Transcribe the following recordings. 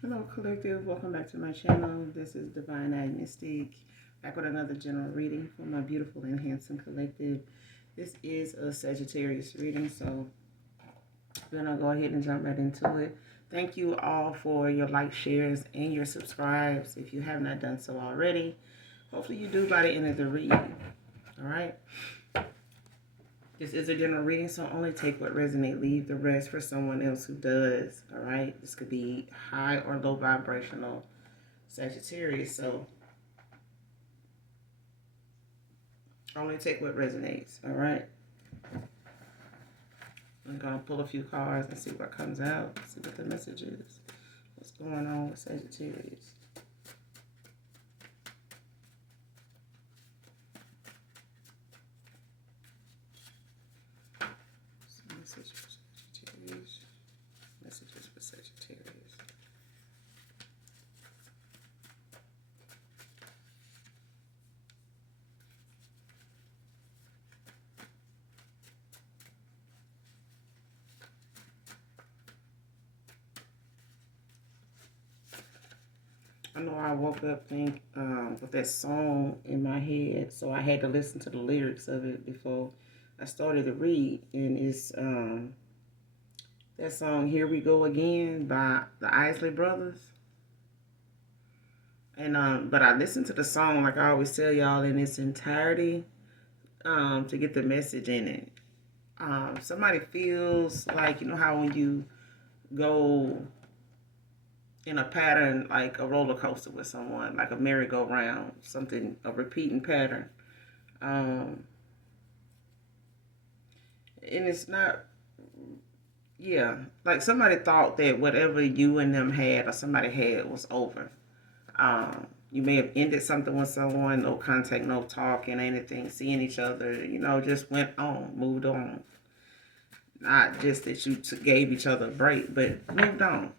Hello, collective. Welcome back to my channel. This is Divine Ag Mystic, back with another general reading for my beautiful and handsome collective. This is a Sagittarius reading, so we're gonna go ahead and jump right into it. Thank you all for your likes, shares, and your subscribes. If you have not done so already, hopefully you do by the end of the reading. All right. This is a general reading, so only take what resonates. Leave the rest for someone else who does. All right. This could be high or low vibrational Sagittarius, so only take what resonates. All right. I'm gonna pull a few cards and see what comes out. See what the message is. What's going on with Sagittarius? Messages for Sagittarius. Messages for Sagittarius. I know I woke up with that song in my head, so I had to listen to the lyrics of it before I started to read. And it's that song "Here We Go Again" by the Isley Brothers. And but I listened to the song like I always tell y'all in its entirety to get the message in it. Somebody feels like, you know how when you go in a pattern like a roller coaster with someone, like a merry-go-round, something, a repeating pattern. Um, and it's not, yeah, like somebody thought that whatever you and them had or somebody had was over. You may have ended something with someone, no contact, no talking, anything, seeing each other, just went on, moved on. Not just that you gave each other a break, but moved on.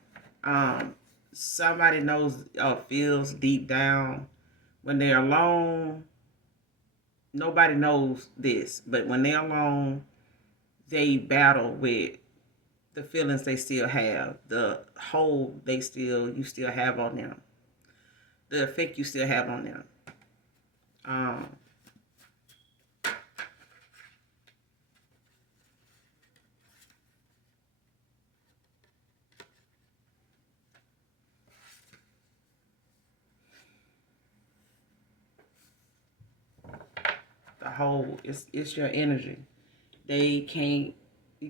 Somebody knows or feels deep down when they're alone. Nobody knows this, but when they're alone, they battle with the feelings they still have, the hold you still have on them, the effect you still have on them. Um, the whole, it's your energy. They can't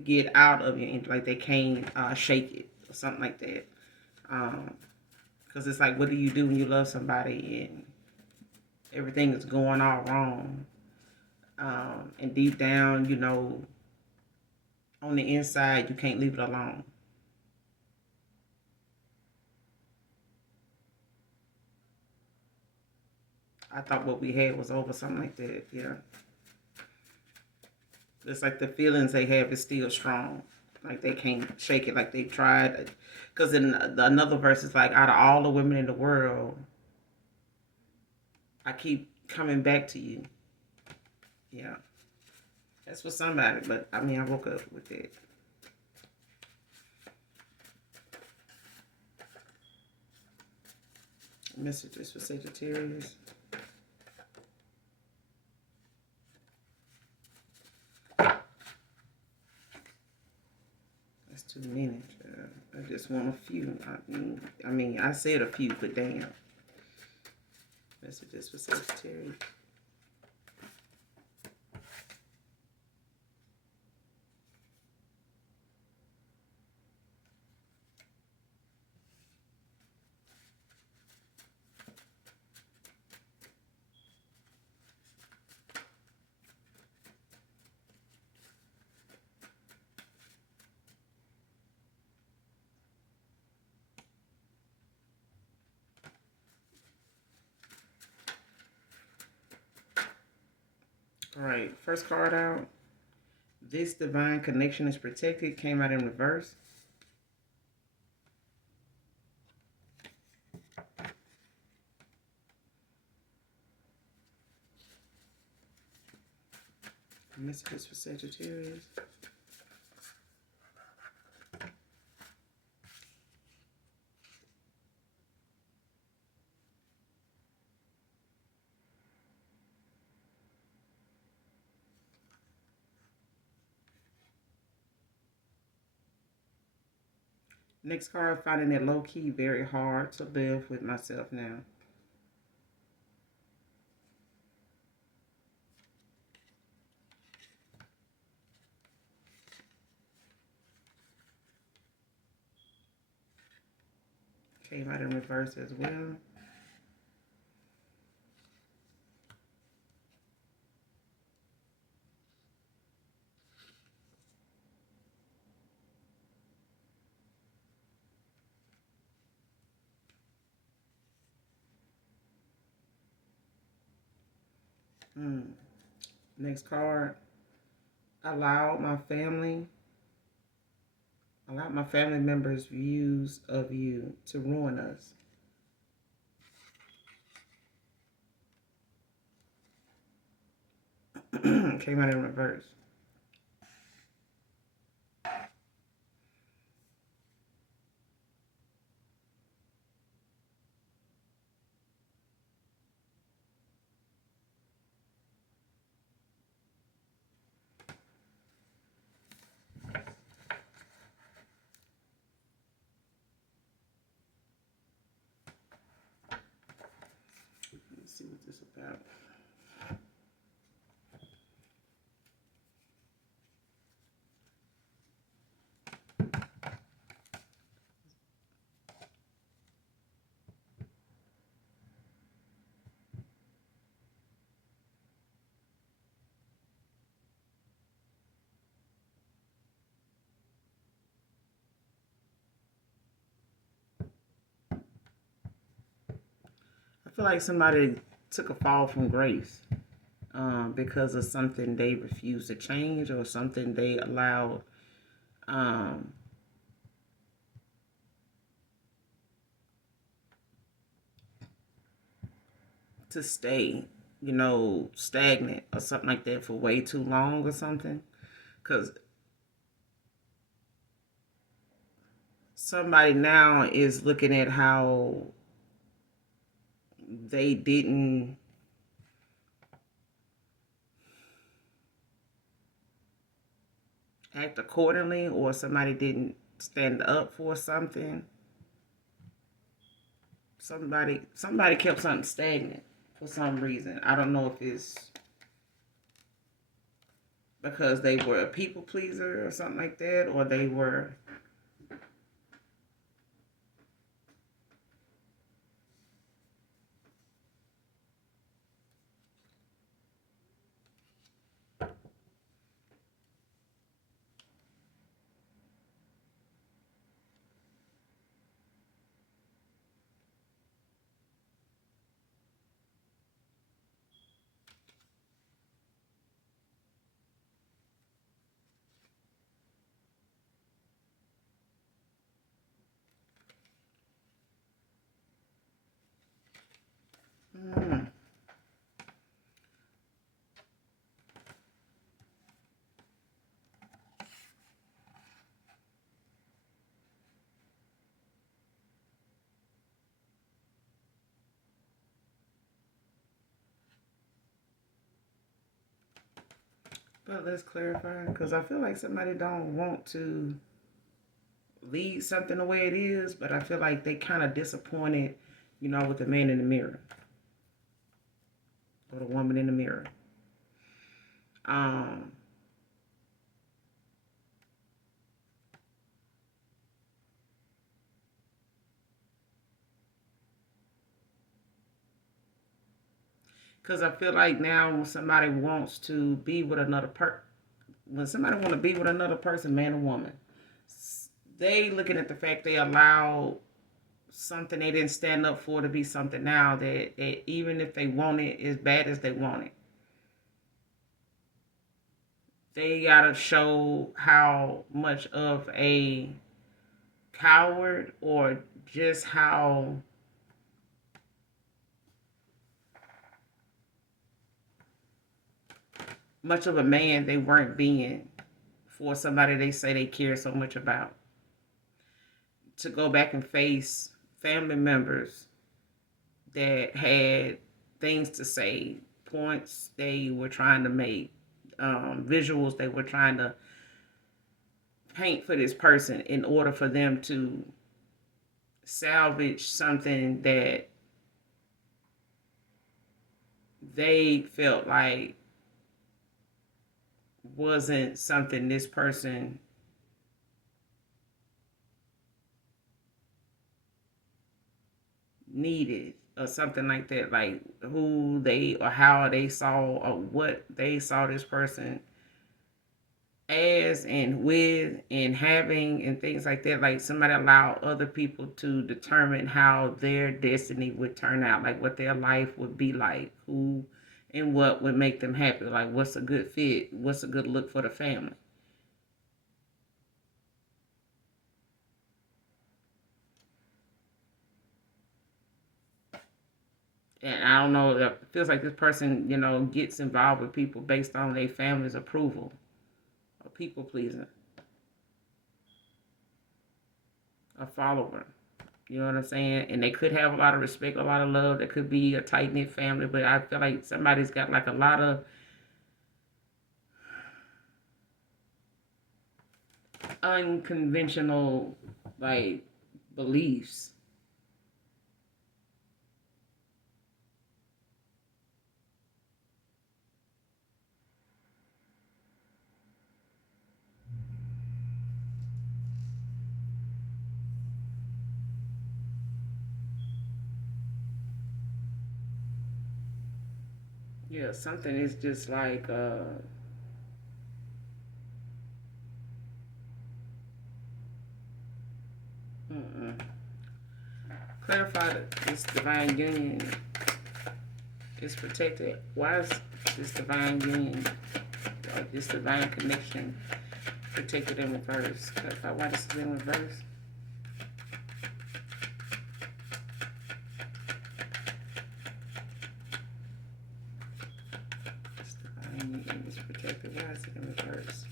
get out of your energy, like they can't shake it or something like that. Because it's like, what do you do when you love somebody and everything is going all wrong? And deep down, on the inside, you can't leave it alone. I thought what we had was over, something like that. Yeah. It's like the feelings they have is still strong. Like they can't shake it. Like they tried. Because in another verse, it's like, out of all the women in the world, I keep coming back to you. Yeah. That's for somebody. But I mean, I woke up with it. Messages for Sagittarius. That's too many. I just want a few. I said a few, but damn. Messages for Sagittarius. All right, first card out. This divine connection is protected. Came out in reverse. Messages for Sagittarius. Next card, finding it low key very hard to live with myself now. Came out in reverse as well. Hmm. Next card, allowed my family, allowed my family members' views of you to ruin us. Came out in reverse. Let's see what this is about. I feel like somebody took a fall from grace because of something they refused to change or something they allowed um, to stay, stagnant or something like that for way too long or something. Because somebody now is looking at how they didn't act accordingly or somebody didn't stand up for something. Somebody kept something stagnant for some reason. I don't know if it's because they were a people pleaser or something like that, or they were. Mm. But let's clarify because I feel like somebody don't want to lead something the way it is, but I feel like they kind of disappointed, with the man in the mirror or the woman in the mirror. Um, because I feel like now when somebody wants to be with another when somebody want to be with another person, man or woman, they looking at the fact they allow something they didn't stand up for to be something now that even if they want it as bad as they want it, they gotta show how much of a coward or just how much of a man they weren't being for somebody they say they care so much about. To go back and face family members that had things to say, points they were trying to make, visuals they were trying to paint for this person in order for them to salvage something that they felt like wasn't something this person needed or something like that, like who they or how they saw or what they saw this person as and with and having and things like that. Like somebody allow other people to determine how their destiny would turn out, like what their life would be like, who and what would make them happy, like what's a good fit, what's a good look for the family. And I don't know, it feels like this person, gets involved with people based on their family's approval, a people pleaser, a follower. You know what I'm saying? And they could have a lot of respect, a lot of love. There could be a tight knit family, but I feel like somebody's got like a lot of unconventional like beliefs. Yeah, something is just like mm-mm. Clarify that this divine union is protected. Why is this divine union or this divine connection protected in reverse? Clarify why this is in reverse. This divine union is protected. Why is it in reverse?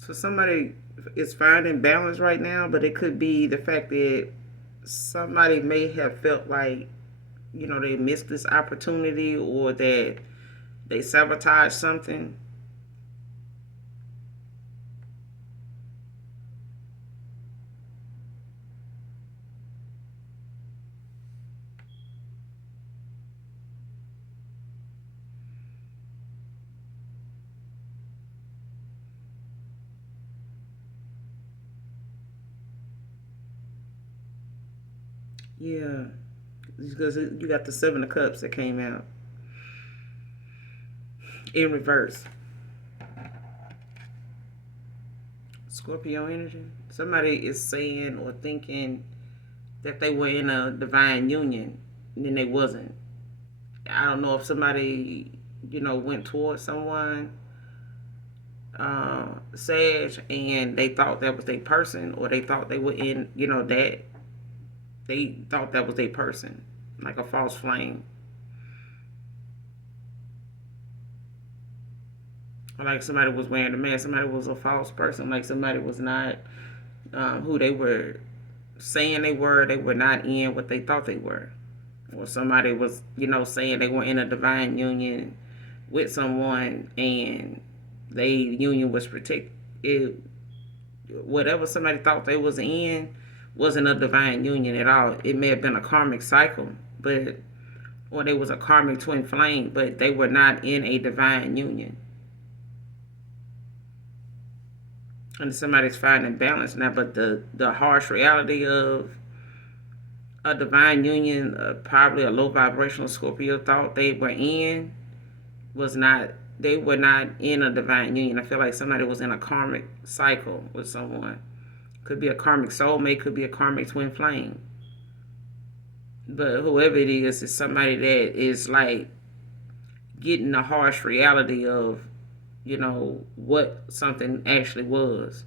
So somebody is finding balance right now, but it could be the fact that somebody may have felt like, they missed this opportunity or that they sabotaged something. Yeah, because you got the Seven of Cups that came out in reverse. Scorpio energy. Somebody is saying or thinking that they were in a divine union, and then they wasn't. I don't know if somebody, went towards someone, Sag, and they thought that was their person, or they thought they were in, that they thought that was their person, like a false flame. Or like somebody was wearing a mask, somebody was a false person, like somebody was not who they were saying they were not in what they thought they were. Or somebody was, saying they were in a divine union with someone and they union was protected. Whatever somebody thought they was in wasn't a divine union at all. It may have been a karmic cycle, but or they was a karmic twin flame, but they were not in a divine union. And somebody's finding balance now, but the harsh reality of a divine union, probably a low vibrational Scorpio thought they were in, was not. They were not in a divine union. I feel like somebody was in a karmic cycle with someone, Could be a karmic soulmate, could be a karmic twin flame. But whoever it is somebody that is like getting the harsh reality of, what something actually was.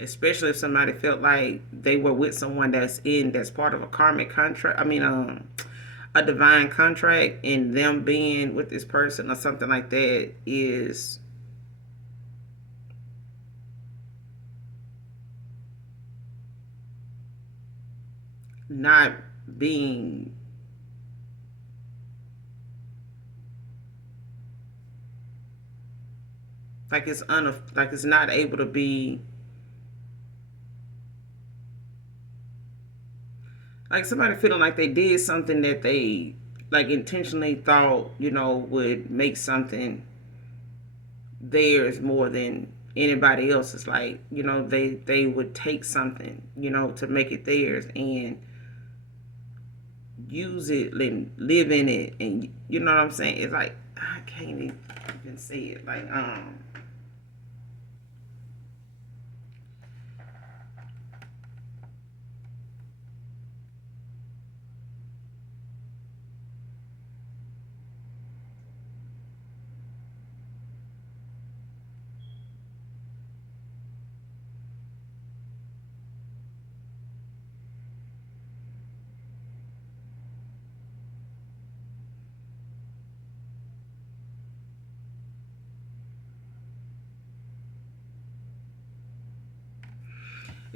Especially if somebody felt like they were with someone that's part of a karmic contract. A divine contract, and them being with this person or something like that is not being like it's not able to be like somebody feeling like they did something that they like intentionally thought, would make something theirs more than anybody else's. Like, they would take something, to make it theirs and use it and live in it, and you know what I'm saying? It's like I can't even say it. Like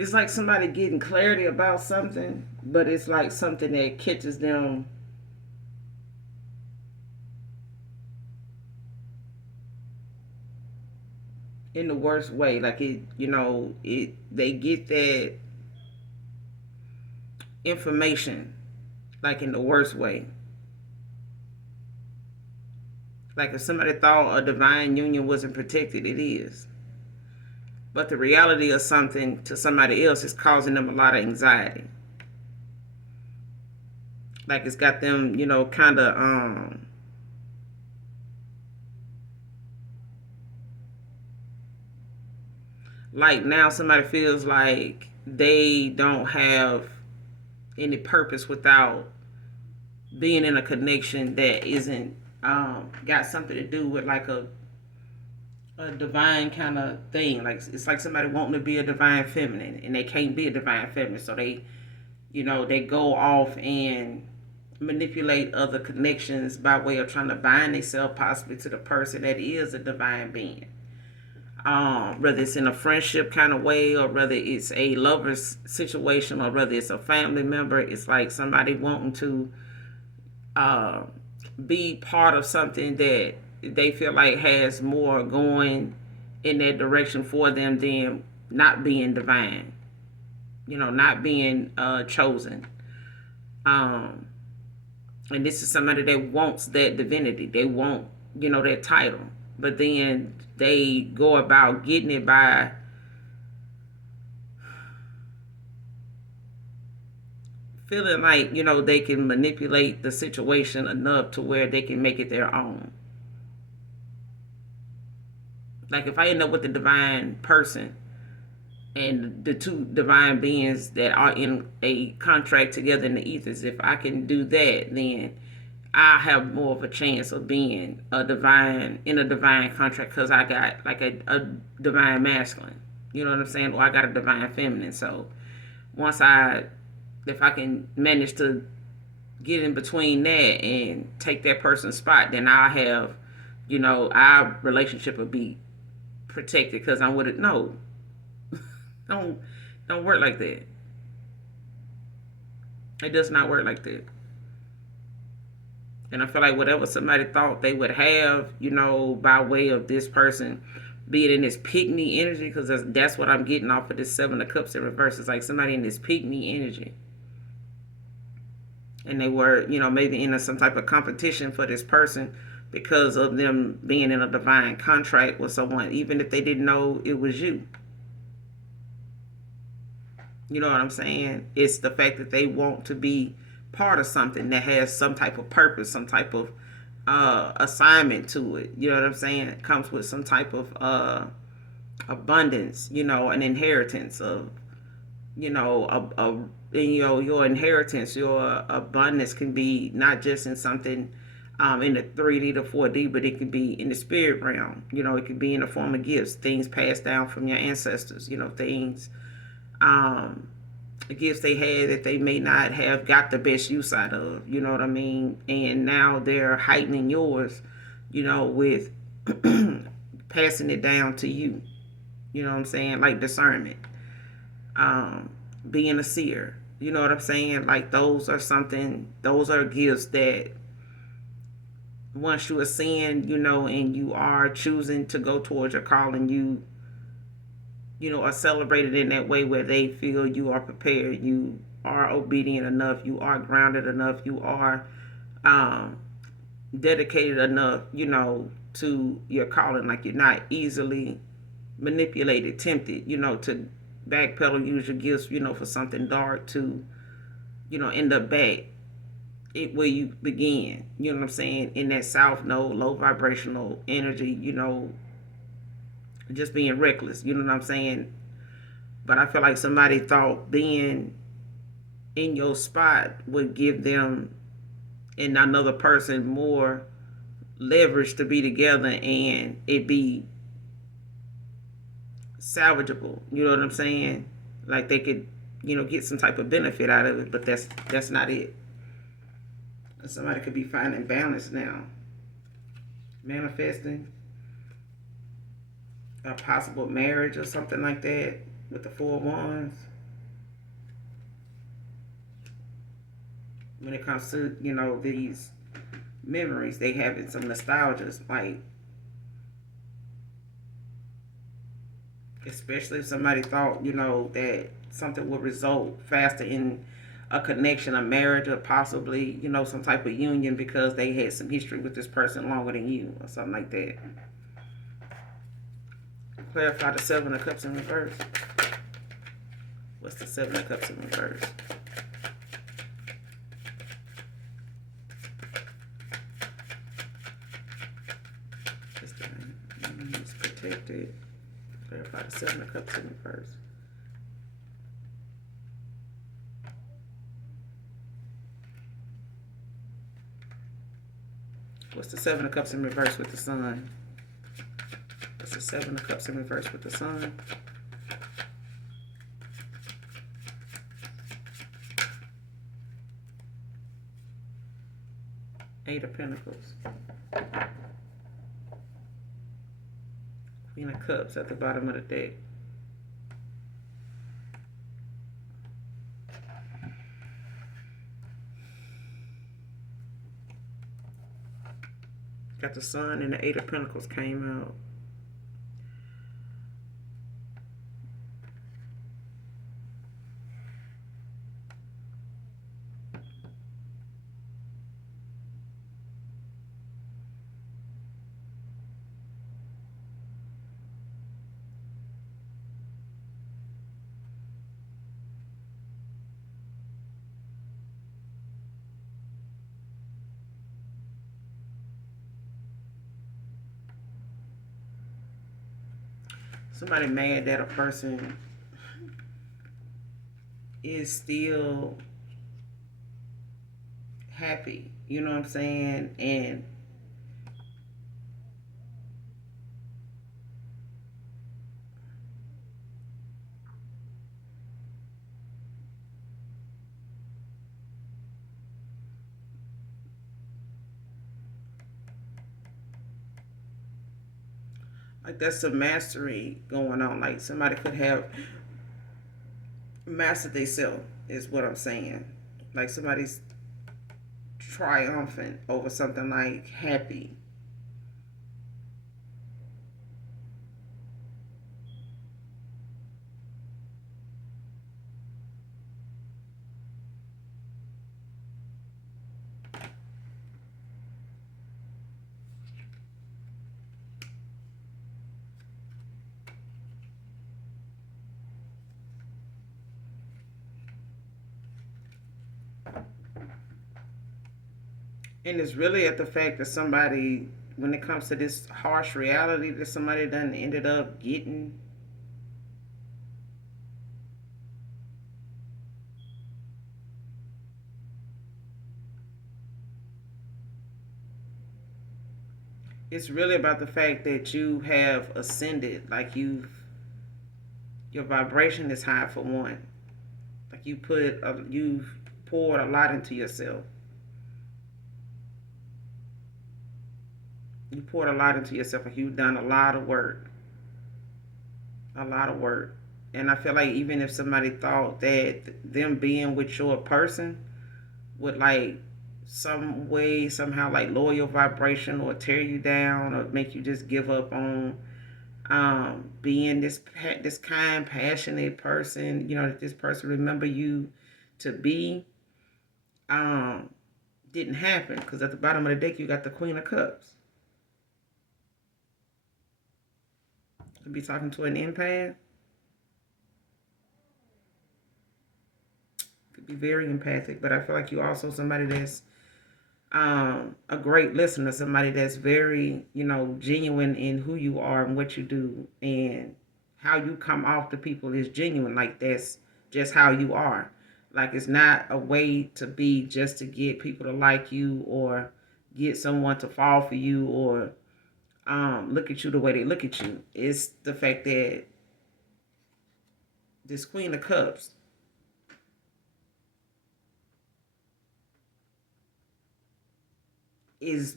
it's like somebody getting clarity about something, but it's like something that catches them in the worst way. Like they get that information like in the worst way. Like if somebody thought a divine union wasn't protected, it is. But the reality of something to somebody else is causing them a lot of anxiety. Like it's got them, kind of like now somebody feels like they don't have any purpose without being in a connection that isn't got something to do with like a divine kind of thing. Like it's like somebody wanting to be a divine feminine and they can't be a divine feminine, so they go off and manipulate other connections by way of trying to bind themselves possibly to the person that is a divine being. Whether it's in a friendship kind of way, or whether it's a lover's situation, or whether it's a family member, it's like somebody wanting to be part of something that they feel like has more going in that direction for them than not being divine, not being chosen. And this is somebody that wants that divinity. They want, that title. But then they go about getting it by feeling like, they can manipulate the situation enough to where they can make it their own. Like if I end up with a divine person and the two divine beings that are in a contract together in the ethers, if I can do that, then I have more of a chance of being in a divine contract, because I got like a divine masculine. You know what I'm saying? Or I got a divine feminine. So if I can manage to get in between that and take that person's spot, then I'll have, our relationship will be protected because I'm with it. No, don't work like that. It does not work like that. And I feel like whatever somebody thought they would have, by way of this person being in this pick-me energy, because that's what I'm getting off of this Seven of Cups in reverse. It's like somebody in this pick-me energy. And they were, maybe in some type of competition for this person because of them being in a divine contract with someone, even if they didn't know it was you. You know what I'm saying? It's the fact that they want to be part of something that has some type of purpose, some type of assignment to it. You know what I'm saying? It comes with some type of abundance, an inheritance of, your inheritance, your abundance can be not just in something in the 3D to 4D, but it can be in the spirit realm. It can be in the form of gifts, things passed down from your ancestors, things, gifts they had that they may not have got the best use out of, you know what I mean? And now they're heightening yours, with passing it down to you. You know what I'm saying? Like discernment, being a seer. You know what I'm saying? Like those are gifts that once you are seeing, and you are choosing to go towards your calling, you are celebrated in that way where they feel you are prepared, you are obedient enough, you are grounded enough, you are dedicated enough, to your calling. Like you're not easily manipulated, tempted, to backpedal, use your gifts, for something dark to, end up back where you began. You know what I'm saying? In that south node, low vibrational energy, just being reckless. You know what I'm saying? But I feel like somebody thought being in your spot would give them and another person more leverage to be together and it be salvageable. You know what I'm saying? Like they could, get some type of benefit out of it, but that's not it. Somebody could be finding balance now, manifesting a possible marriage or something like that with the Four of Wands. When it comes to, these memories, they having some nostalgia, like especially if somebody thought, that something would result faster in a connection, a marriage, or possibly, some type of union because they had some history with this person longer than you or something like that. Clarify the Seven of Cups in reverse. What's the Seven of Cups in reverse? It's protected. Clarify the Seven of Cups in reverse. What's the Seven of Cups in reverse with the Sun? What's the Seven of Cups in reverse with the Sun? Eight of Pentacles. Queen of Cups at the bottom of the deck. Got the Sun and the Eight of Pentacles came out. Somebody mad that a person is still happy, you know what I'm saying? And like there's some mastery going on. Like somebody could have mastered themselves is what I'm saying. Like somebody's triumphant over something like happy. And it's really at the fact that somebody, when it comes to this harsh reality that somebody done ended up getting, it's really about the fact that you have ascended. Like your vibration is high for one. Like you've poured a lot into yourself. You poured a lot into yourself. Like you've done a lot of work, a lot of work. And I feel like even if somebody thought that them being with your person would like some way somehow like lower your vibration or tear you down or make you just give up on being this kind, passionate person, that this person remember you to be, um, didn't happen because at the bottom of the deck you got the Queen of Cups. Could be talking to an empath. Could be very empathic, but I feel like you also somebody that's a great listener, somebody that's very, genuine in who you are and what you do and how you come off to people is genuine. Like that's just how you are. Like it's not a way to be just to get people to like you or get someone to fall for you or look at you the way they look at you. It's the fact that this Queen of Cups is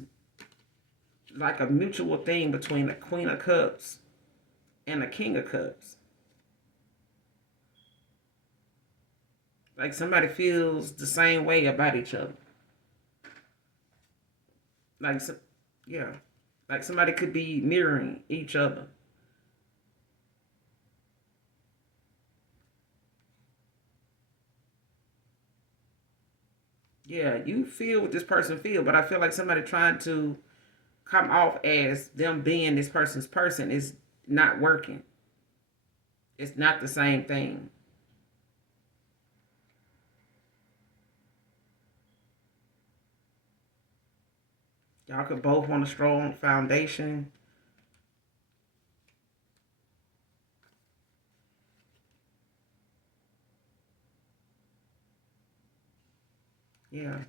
like a mutual thing between a Queen of Cups and a King of Cups. Like somebody feels the same way about each other. Like, yeah, like somebody could be mirroring each other. Yeah, you feel what this person feel, but I feel like somebody trying to come off as them being this person's person is not working. It's not the same thing. Y'all could both want a strong foundation. Yeah.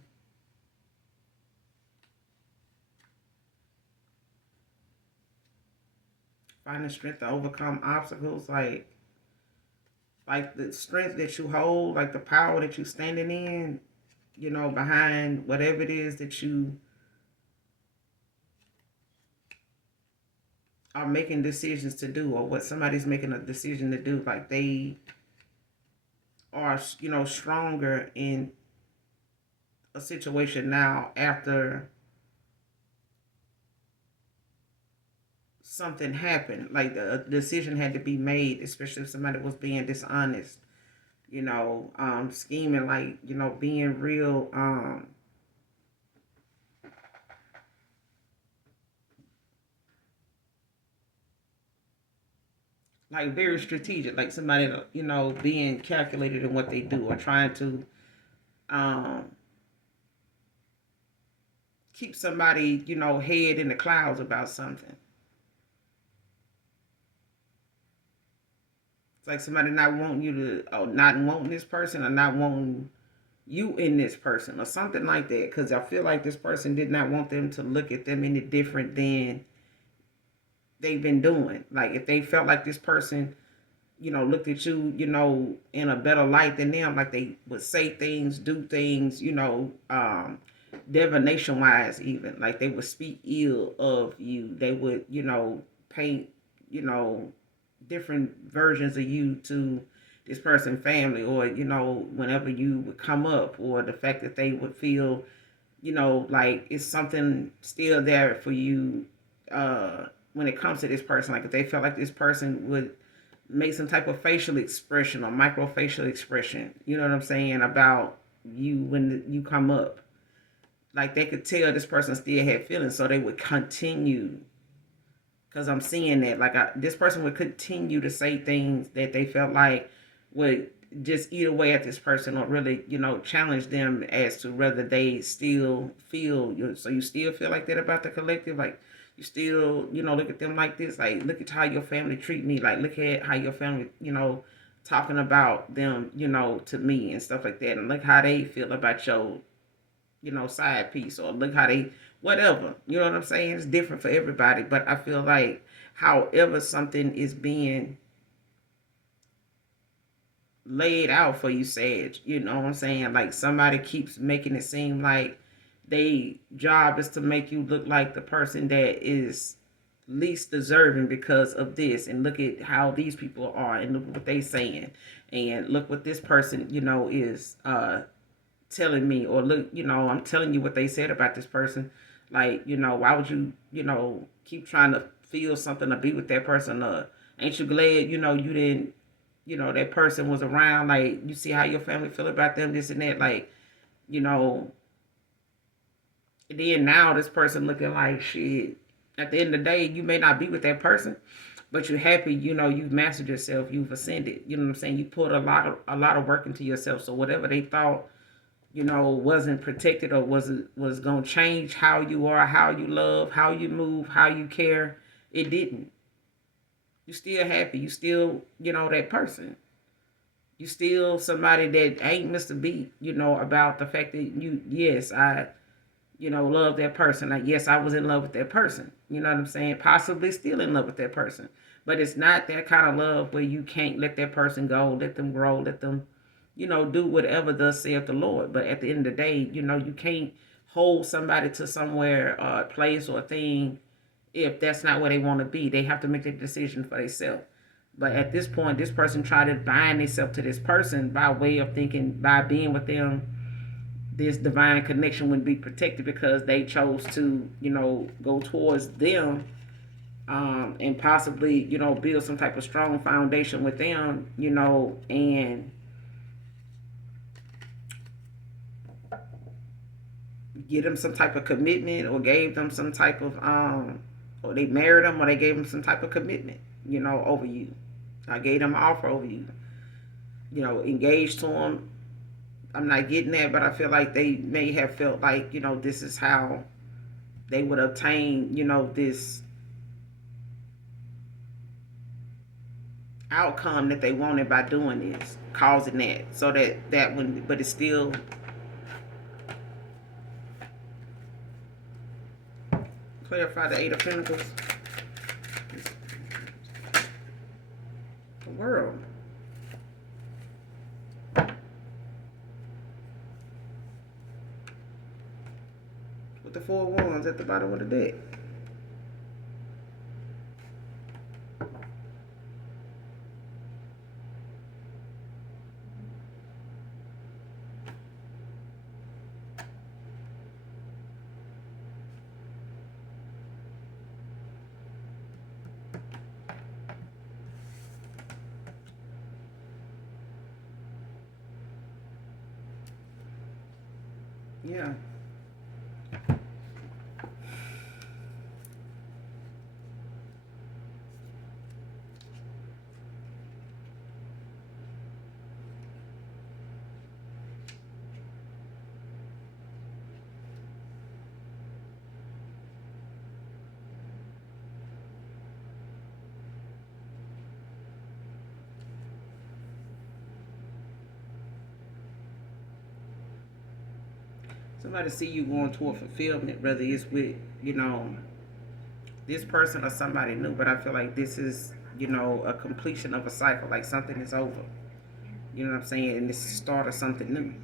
Finding strength to overcome obstacles, like the strength that you hold, like the power that you standing in, behind whatever it is that you are making decisions to do or what somebody's making a decision to do. Like they are, stronger in a situation now after something happened. Like a decision had to be made, especially if somebody was being dishonest, scheming, like, being real, like very strategic, like somebody, being calculated in what they do or trying to um, keep somebody, head in the clouds about something. It's like somebody not wanting you to, or not wanting this person, or not wanting you in this person, or something like that. Because I feel like this person did not want them to look at them any different than they've been doing. Like if they felt like this person, looked at you, in a better light than them, like they would say things, do things, divination wise, even like they would speak ill of you. They would, paint, you know, different versions of you to this person's family, or whenever you would come up, or the fact that they would feel, like it's something still there for you when it comes to this person. Like if they felt like this person would make some type of facial expression or micro facial expression, you know what I'm saying, about you when you come up, like they could tell this person still had feelings, so they would continue. Because I'm seeing that, like this person would continue to say things that they felt like would just eat away at this person, or really, challenge them as to whether they still feel you. So you still feel like that about the collective, like you still, look at them like this, like look at how your family treat me, like look at how your family, talking about them, to me and stuff like that, and look how they feel about your, side piece, or look how they, whatever, you know what I'm saying? It's different for everybody, but I feel like however something is being laid out for you, Sag. You know what I'm saying? Like somebody keeps making it seem like they job is to make you look like the person that is least deserving because of this, and look at how these people are, and look what they saying, and look what this person, is telling me, or look, I'm telling you what they said about this person. Like, why would you, keep trying to feel something to be with that person? Ain't you glad, you didn't, that person was around? Like, you see how your family feel about them, this and that. Like, you know, and then now this person looking like shit. At the end of the day, you may not be with that person, but you're happy, you've mastered yourself, you've ascended. You know what I'm saying? You put a lot of work into yourself. So whatever they thought, wasn't protected, or was gonna change how you are, how you love, how you move, how you care, it didn't. You still happy. You still, that person. You still somebody that ain't missed a beat, about the fact that yes, I, love that person. Like, yes, I was in love with that person. You know what I'm saying? Possibly still in love with that person. But it's not that kind of love where you can't let that person go, let them grow, let them, do whatever thus saith the Lord. But at the end of the day, you can't hold somebody to somewhere, place or thing if that's not where they want to be. They have to make the decision for themselves. But at this point, this person tried to bind themselves to this person by way of thinking, by being with them, this divine connection would be protected because they chose to, go towards them, and possibly, build some type of strong foundation with them, and give them some type of commitment, or gave them some type of, or they married them, or they gave them some type of commitment, over you. I gave them an offer over you, engaged to them. I'm not getting that, but I feel like they may have felt like, this is how they would obtain, this outcome that they wanted by doing this, causing that, so that when, but it's still clarify the Eight of Pentacles. The World. With the Four of Wands at the bottom of the deck. Yeah. Somebody see you going toward fulfillment, whether it's with, this person or somebody new. But I feel like this is, a completion of a cycle. Like something is over. You know what I'm saying? And this is the start of something new.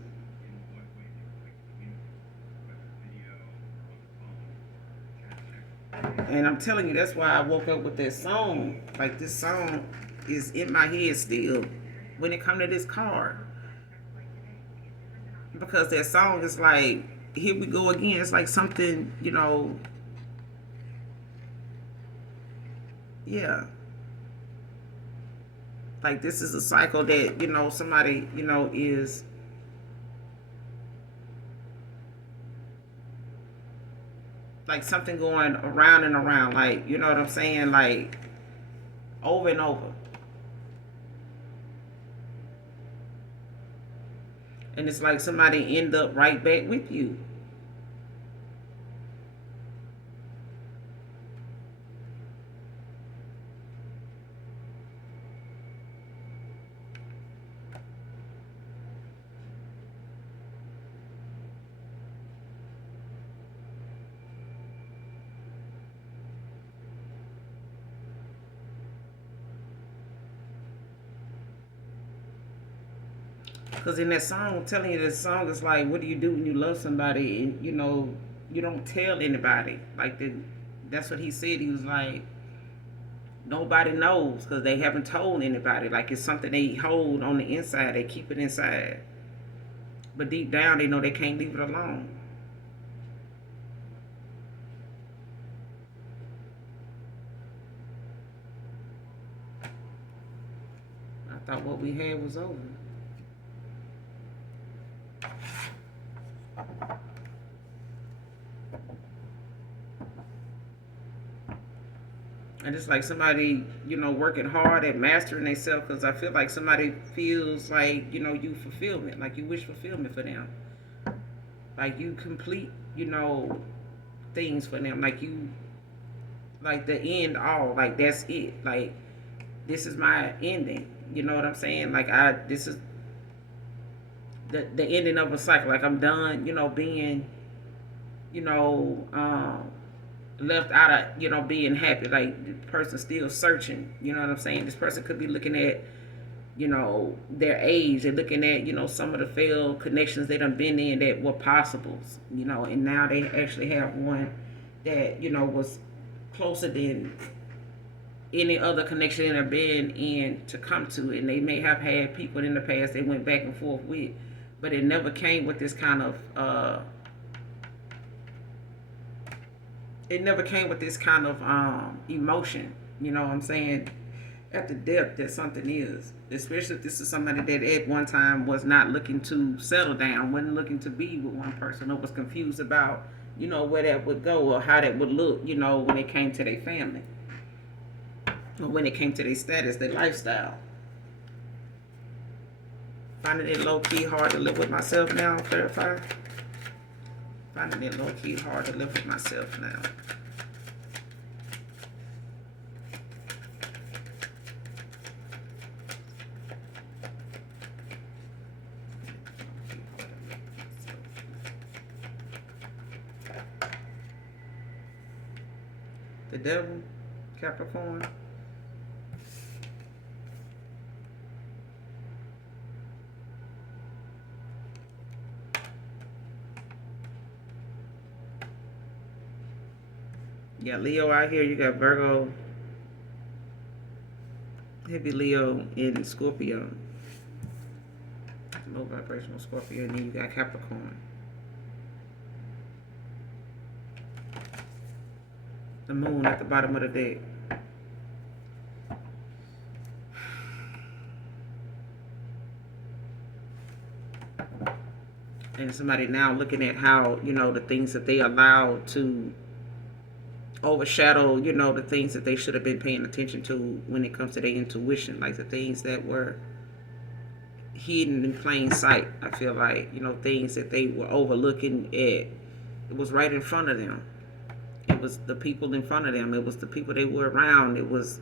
And I'm telling you, that's why I woke up with that song. Like, this song is in my head still when it comes to this card. Because that song is like, here we go again. It's like something, yeah. Like, this is a cycle that, somebody, is like something going around and around. Like, you know what I'm saying? Like, over and over. And it's like somebody end up right back with you. Because in that song, I'm telling you, that song is like, what do you do when you love somebody and, you don't tell anybody? Like, that's what he said. He was like, nobody knows because they haven't told anybody. Like, it's something they hold on the inside. They keep it inside. But deep down, they know they can't leave it alone. I thought what we had was over. And it's like somebody, working hard at mastering themselves, because I feel like somebody feels like, you fulfillment, like you wish fulfillment for them. Like you complete, things for them. Like you, like the end all, like that's it. Like this is my ending. You know what I'm saying? Like this is the ending of a cycle. Like I'm done, being, you know, um, left out of being happy. Like the person still searching, you know what I'm saying? This person could be looking at their age. They're looking at some of the failed connections they done been in that were possibles, and now they actually have one that was closer than any other connection they've been in to come to. And they may have had people in the past they went back and forth with, but it never came with this kind of emotion. You know what I'm saying? At the depth that something is, especially if this is somebody that at one time was not looking to settle down, wasn't looking to be with one person, or was confused about where that would go or how that would look, when it came to their family or when it came to their status, their lifestyle. Finding it low-key hard to live with myself now. Clarify. Finding it low-key hard to live with myself now. The devil, Capricorn. Yeah, Leo out here. You got Virgo, heavy Leo in Scorpio, low vibrational Scorpio, and then you got Capricorn. The moon at the bottom of the deck. And somebody now looking at how, the things that they allowed to overshadow, the things that they should have been paying attention to when it comes to their intuition, like the things that were hidden in plain sight. I feel like, things that they were overlooking it was right in front of them. It was the people in front of them. It was the people they were around. It was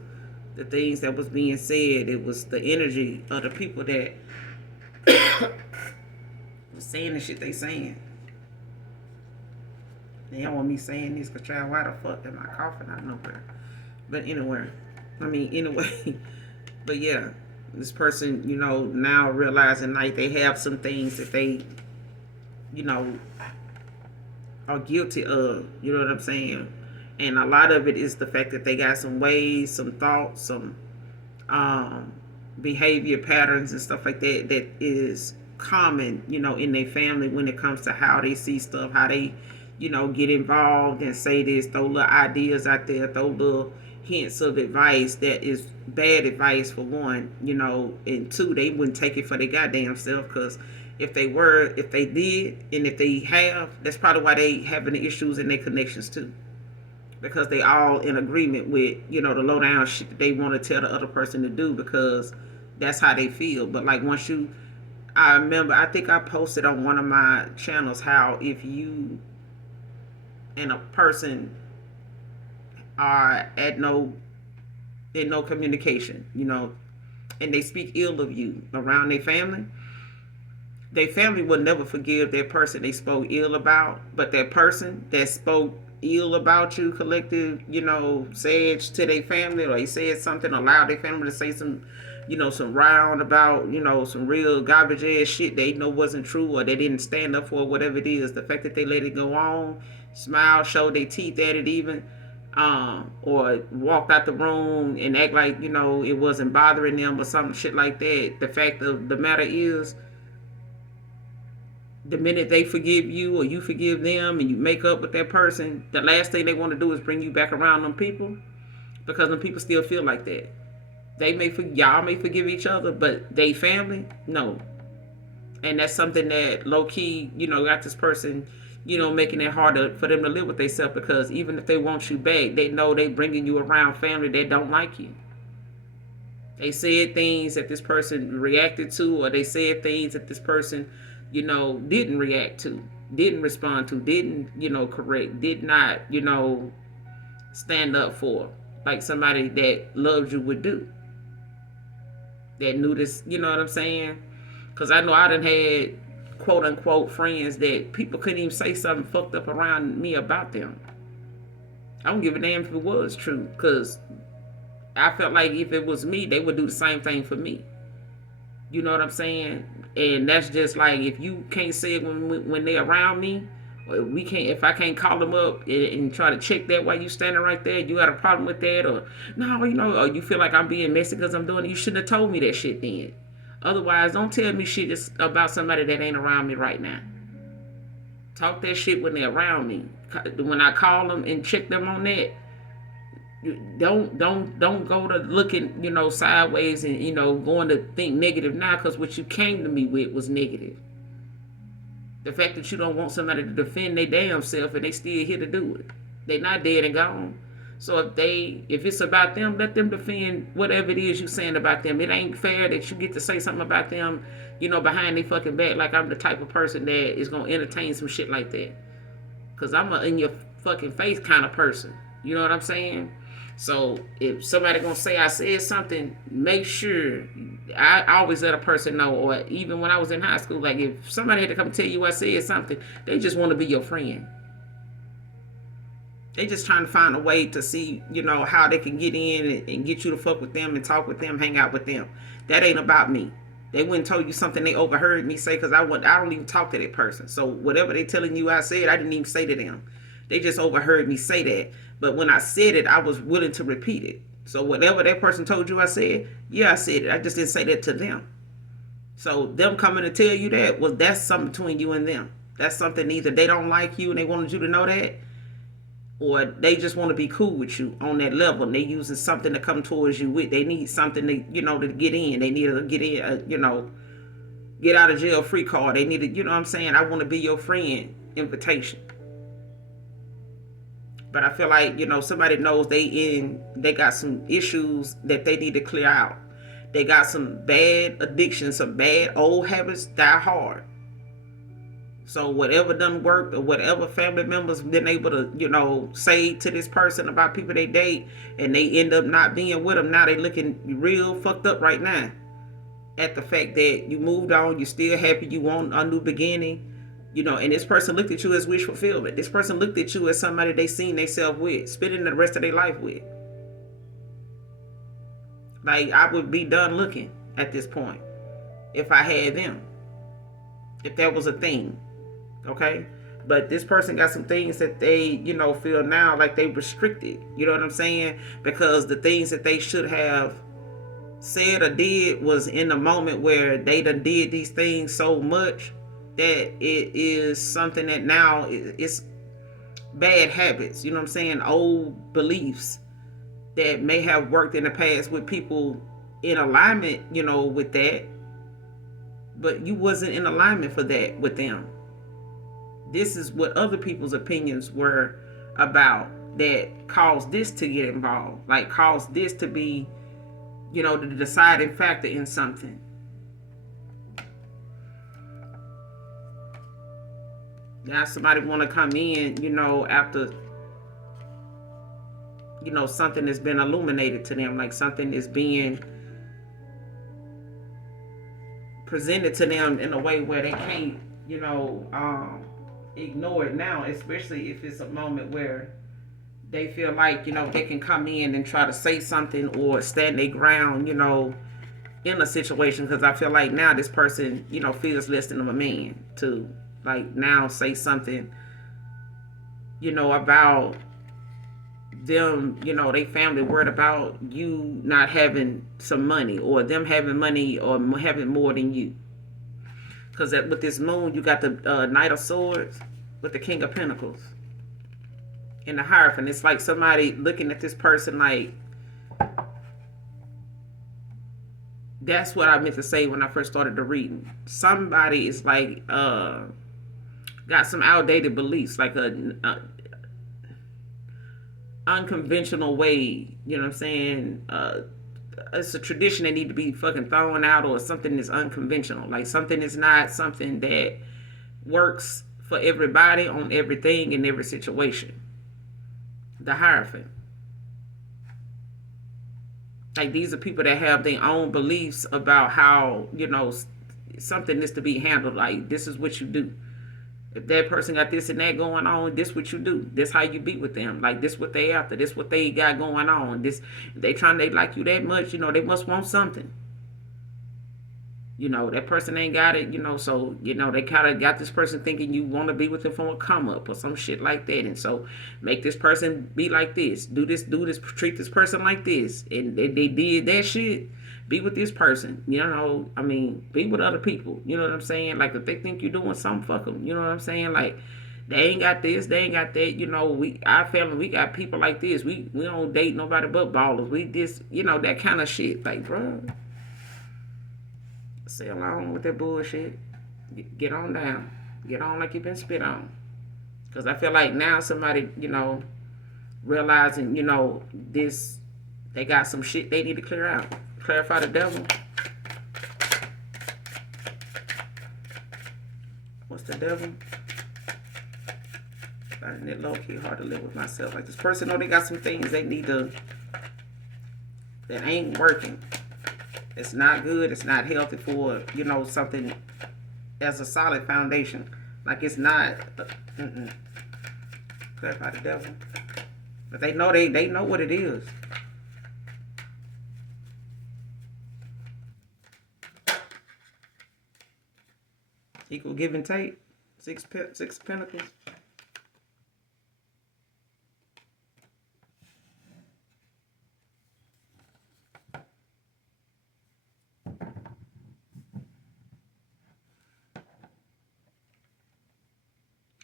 the things that was being said. It was the energy of the people that was saying the shit they saying. They don't want me saying this because child, why the fuck am I coughing out nowhere? But anyway, but yeah, this person, now realizing like they have some things that they, are guilty of, you know what I'm saying? And a lot of it is the fact that they got some ways, some thoughts, some behavior patterns and stuff like that that is common, in their family when it comes to how they see stuff, how they, get involved and say this, throw little ideas out there, throw little hints of advice that is bad advice for one, and two, they wouldn't take it for their goddamn self, because if they did, and if they have, that's probably why they having the issues in their connections too. Because they all in agreement with, the low down shit that they want to tell the other person to do, because that's how they feel. But like once you I remember, I think I posted on one of my channels how if you and a person are at no communication, and they speak ill of you around their family will never forgive that person they spoke ill about. But that person that spoke ill about you, collective, said to their family, or they said something, allowed their family to say some roundabout, some real garbage ass shit they know wasn't true, or they didn't stand up for, whatever it is. The fact that they let it go on, smile, show their teeth at it even, or walked out the room and act like, it wasn't bothering them or some shit like that. The fact of the matter is, the minute they forgive you or you forgive them and you make up with that person, the last thing they want to do is bring you back around them people, because them people still feel like that. Y'all may forgive each other, but they family, no. And that's something that low key, got this person, making it harder for them to live with themselves, because even if they want you back, they know they bringing you around family that don't like you. They said things that this person reacted to, or they said things that this person, didn't react to, didn't respond to, didn't, correct, did not, stand up for, like somebody that loves you would do. That knew this, you know what I'm saying? Because I know I done had quote unquote friends that people couldn't even say something fucked up around me about them. I don't give a damn if it was true, because I felt like if it was me, they would do the same thing for me. You know what I'm saying? And that's just like, if you can't say it when they're around me, if I can't call them up and try to check that while you standing right there, you got a problem with that, or no, or you feel like I'm being messy because I'm doing it, you shouldn't have told me that shit then. Otherwise, don't tell me shit just about somebody that ain't around me right now. Talk that shit when they're around me. When I call them and check them on that, don't go to looking, sideways and, going to think negative now, because what you came to me with was negative. The fact that you don't want somebody to defend their damn self and they still here to do it. They not dead and gone. So if it's about them, let them defend whatever it is you saying about them. It ain't fair that you get to say something about them, behind their fucking back, like I'm the type of person that is going to entertain some shit like that. Because I'm a in your fucking face kind of person. You know what I'm saying? So if somebody gonna say I said something, make sure, I always let a person know. Or even when I was in high school, like if somebody had to come tell you I said something, they just want to be your friend. They just trying to find a way to see, how they can get in and get you to fuck with them and talk with them, hang out with them. That ain't about me. They wouldn't tell you something they overheard me say, because I don't even talk to that person. So whatever they telling you I said, I didn't even say to them. They just overheard me say that. But when I said it, I was willing to repeat it. So whatever that person told you I said, yeah, I said it. I just didn't say that to them. So them coming to tell you that, well, that's something between you and them. That's something either they don't like you and they wanted you to know that, or they just want to be cool with you on that level. And they using something to come towards you with. They need something to, to get in. They need to get in, get out of jail free card. They need to, what I'm saying? I want to be your friend invitation. But I feel like, somebody knows they got some issues that they need to clear out. They got some bad addictions, some bad old habits, die hard. So whatever done worked, or whatever family members been able to, say to this person about people they date, and they end up not being with them, now they looking real fucked up right now. At the fact that you moved on, you still happy, you want a new beginning. And this person looked at you as wish fulfillment. This person looked at you as somebody they seen themselves with, spending the rest of their life with. Like, I would be done looking at this point if I had them. If that was a thing. Okay? But this person got some things that they, feel now like they restricted. You know what I'm saying? Because the things that they should have said or did was in the moment where they done did these things so much that it is something that now it's bad habits, you know what I'm saying? Old beliefs that may have worked in the past with people in alignment, with that. But you wasn't in alignment for that with them. This is what other people's opinions were about that caused this to get involved. Like caused this to be, the deciding factor in something. Now somebody want to come in, after, something has been illuminated to them, like something is being presented to them in a way where they can't, ignore it now, especially if it's a moment where they feel like, they can come in and try to say something or stand their ground, in a situation. Because I feel like now this person, feels less than a man to, like, now say something, about them, they family worried about you not having some money, or them having money or having more than you. Because with this moon, you got the Knight of Swords with the King of Pentacles and the Hierophant. It's like somebody looking at this person like, that's what I meant to say when I first started the reading. Somebody is like, got some outdated beliefs, like a unconventional way, you know what I'm saying? It's a tradition that need to be fucking thrown out, or something is unconventional. Like something is not something that works for everybody on everything in every situation. The Hierophant. Like these are people that have their own beliefs about how, something is to be handled. Like this is what you do. If that person got this and that going on, this what you do. This how you be with them. Like this what they after. This what they got going on. This they like you that much. They must want something. That person ain't got it. So they kind of got this person thinking you want to be with them from a come up or some shit like that. And so make this person be like this. Do this. Treat this person like this. And they did that shit. Be with this person, be with other people. You know what I'm saying? Like, if they think you're doing something, fuck them. You know what I'm saying? Like, they ain't got this, they ain't got that. Our family, we got people like this. We don't date nobody but ballers. We just, that kind of shit. Like, bro, stay along with that bullshit. Get on down. Get on like you've been spit on. Because I feel like now somebody, realizing, this, they got some shit they need to clear out. Clarify the devil. What's the devil? Finding it low-key hard to live with myself. Like this person know they got some things they need to, that ain't working. It's not good. It's not healthy for, something as a solid foundation. Like it's not. Clarify the devil. But they know they know what it is. Equal give and take. Six Pentacles.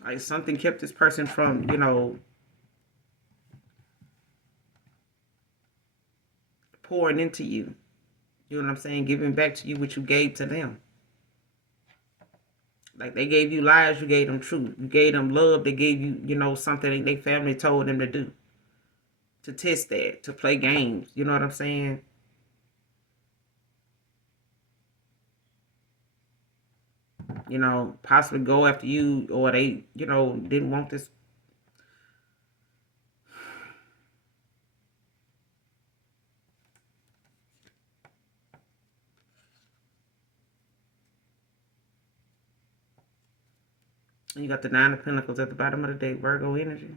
Like something kept this person from, pouring into you. You know what I'm saying? Giving back to you what you gave to them. Like they gave you lies, you gave them truth. You gave them love, they gave you, something their family told them to do. To test that, to play games. You know what I'm saying? Possibly go after you, or they, didn't want this. You got the Nine of Pentacles at the bottom of the deck, Virgo energy.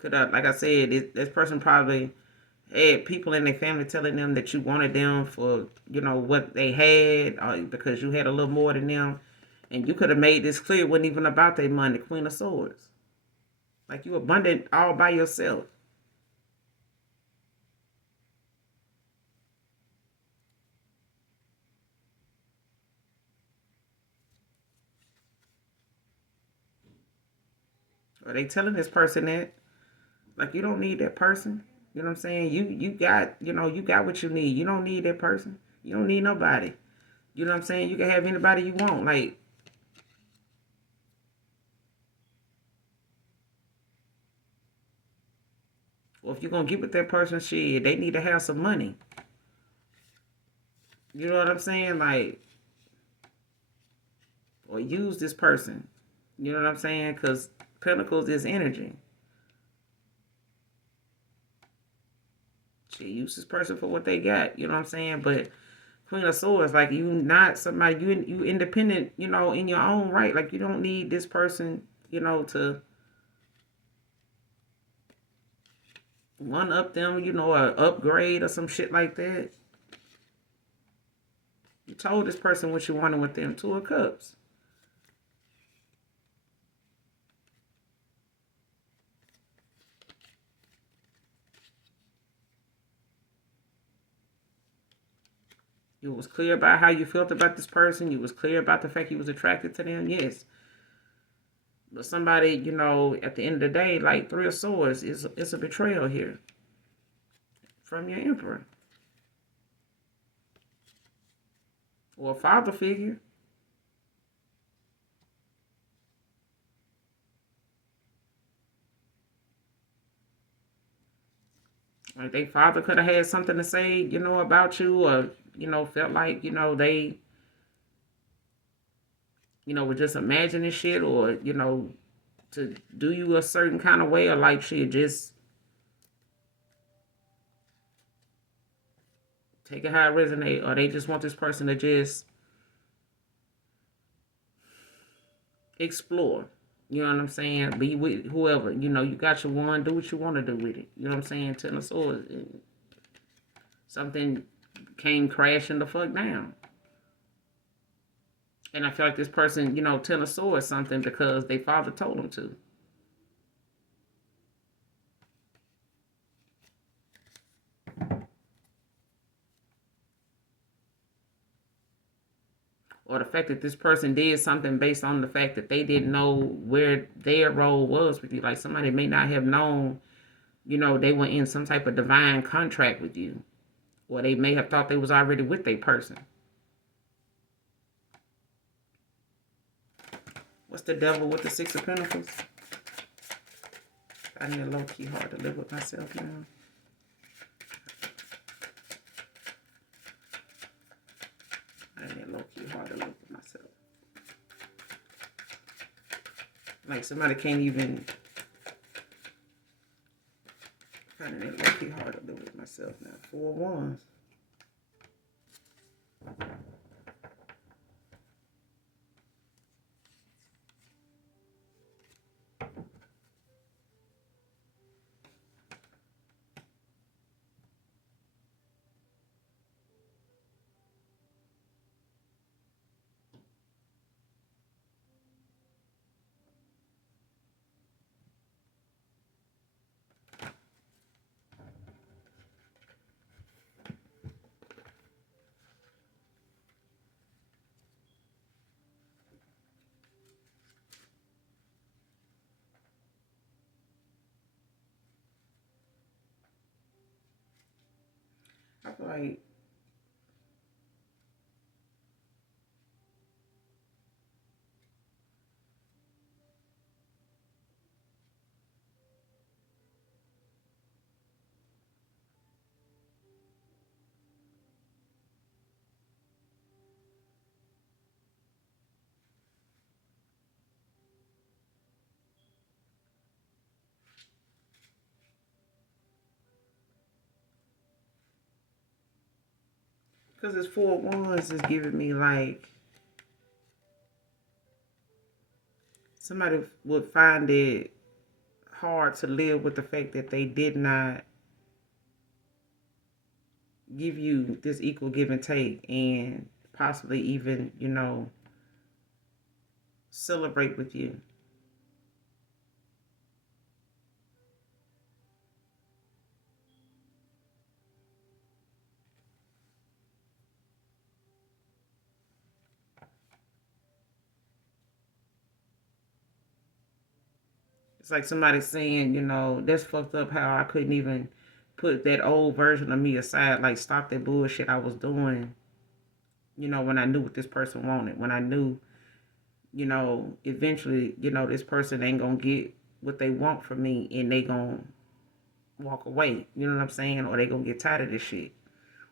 Could like I said, this person probably had people in their family telling them that you wanted them for, what they had, or because you had a little more than them. And you could have made this clear. It wasn't even about their money. Queen of Swords. Like you abundant all by yourself. Are they telling this person that? Like you don't need that person. You know what I'm saying? You got, you got what you need. You don't need that person. You don't need nobody. You know what I'm saying? You can have anybody you want. Like, well, if you're going to get with that person, shit, they need to have some money. You know what I'm saying? Like, or use this person. You know what I'm saying? Because Pentacles is energy. She use this person for what they got. You know what I'm saying? But Queen of Swords, like, you not somebody, you independent, you know, in your own right. Like, you don't need this person, you know, to one up them, you know, or upgrade or some shit like that. You told this person what you wanted with them. Two of Cups. You was clear about how you felt about this person. You was clear about the fact you was attracted to them. Yes. But somebody, you know, at the end of the day, like Three of Swords, it's a betrayal here from your Emperor. Or a father figure. Like, their father could have had something to say, you know, about you, or, you know, felt like, you know, they, you know, were just imagining shit, or, you know, to do you a certain kind of way, or like shit, just take it how it resonate, or they just want this person to just explore. You know what I'm saying? Be with whoever. You know, you got your one, do what you want to do with it. You know what I'm saying? Ten of Swords. Something came crashing the fuck down. And I feel like this person, you know, Ten of Swords something because their father told them to. Or the fact that this person did something based on the fact that they didn't know where their role was with you. Like, somebody may not have known, you know, they were in some type of divine contract with you. Or they may have thought they was already with their person. What's the Devil with the Six of Pentacles? I need a low-key hard to live with myself now. I need a low-key hard to live with myself. Like, somebody can't even... I need a low-key hard to live with myself now. Four of Wands. I feel like because this Four of Wands is giving me like somebody would find it hard to live with the fact that they did not give you this equal give and take, and possibly even, you know, celebrate with you. It's like somebody saying, you know, that's fucked up how I couldn't even put that old version of me aside, like stop that bullshit I was doing, you know, when I knew what this person wanted, when I knew, you know, eventually, you know, this person ain't gonna get what they want from me and they gonna walk away, you know what I'm saying? Or they gonna get tired of this shit.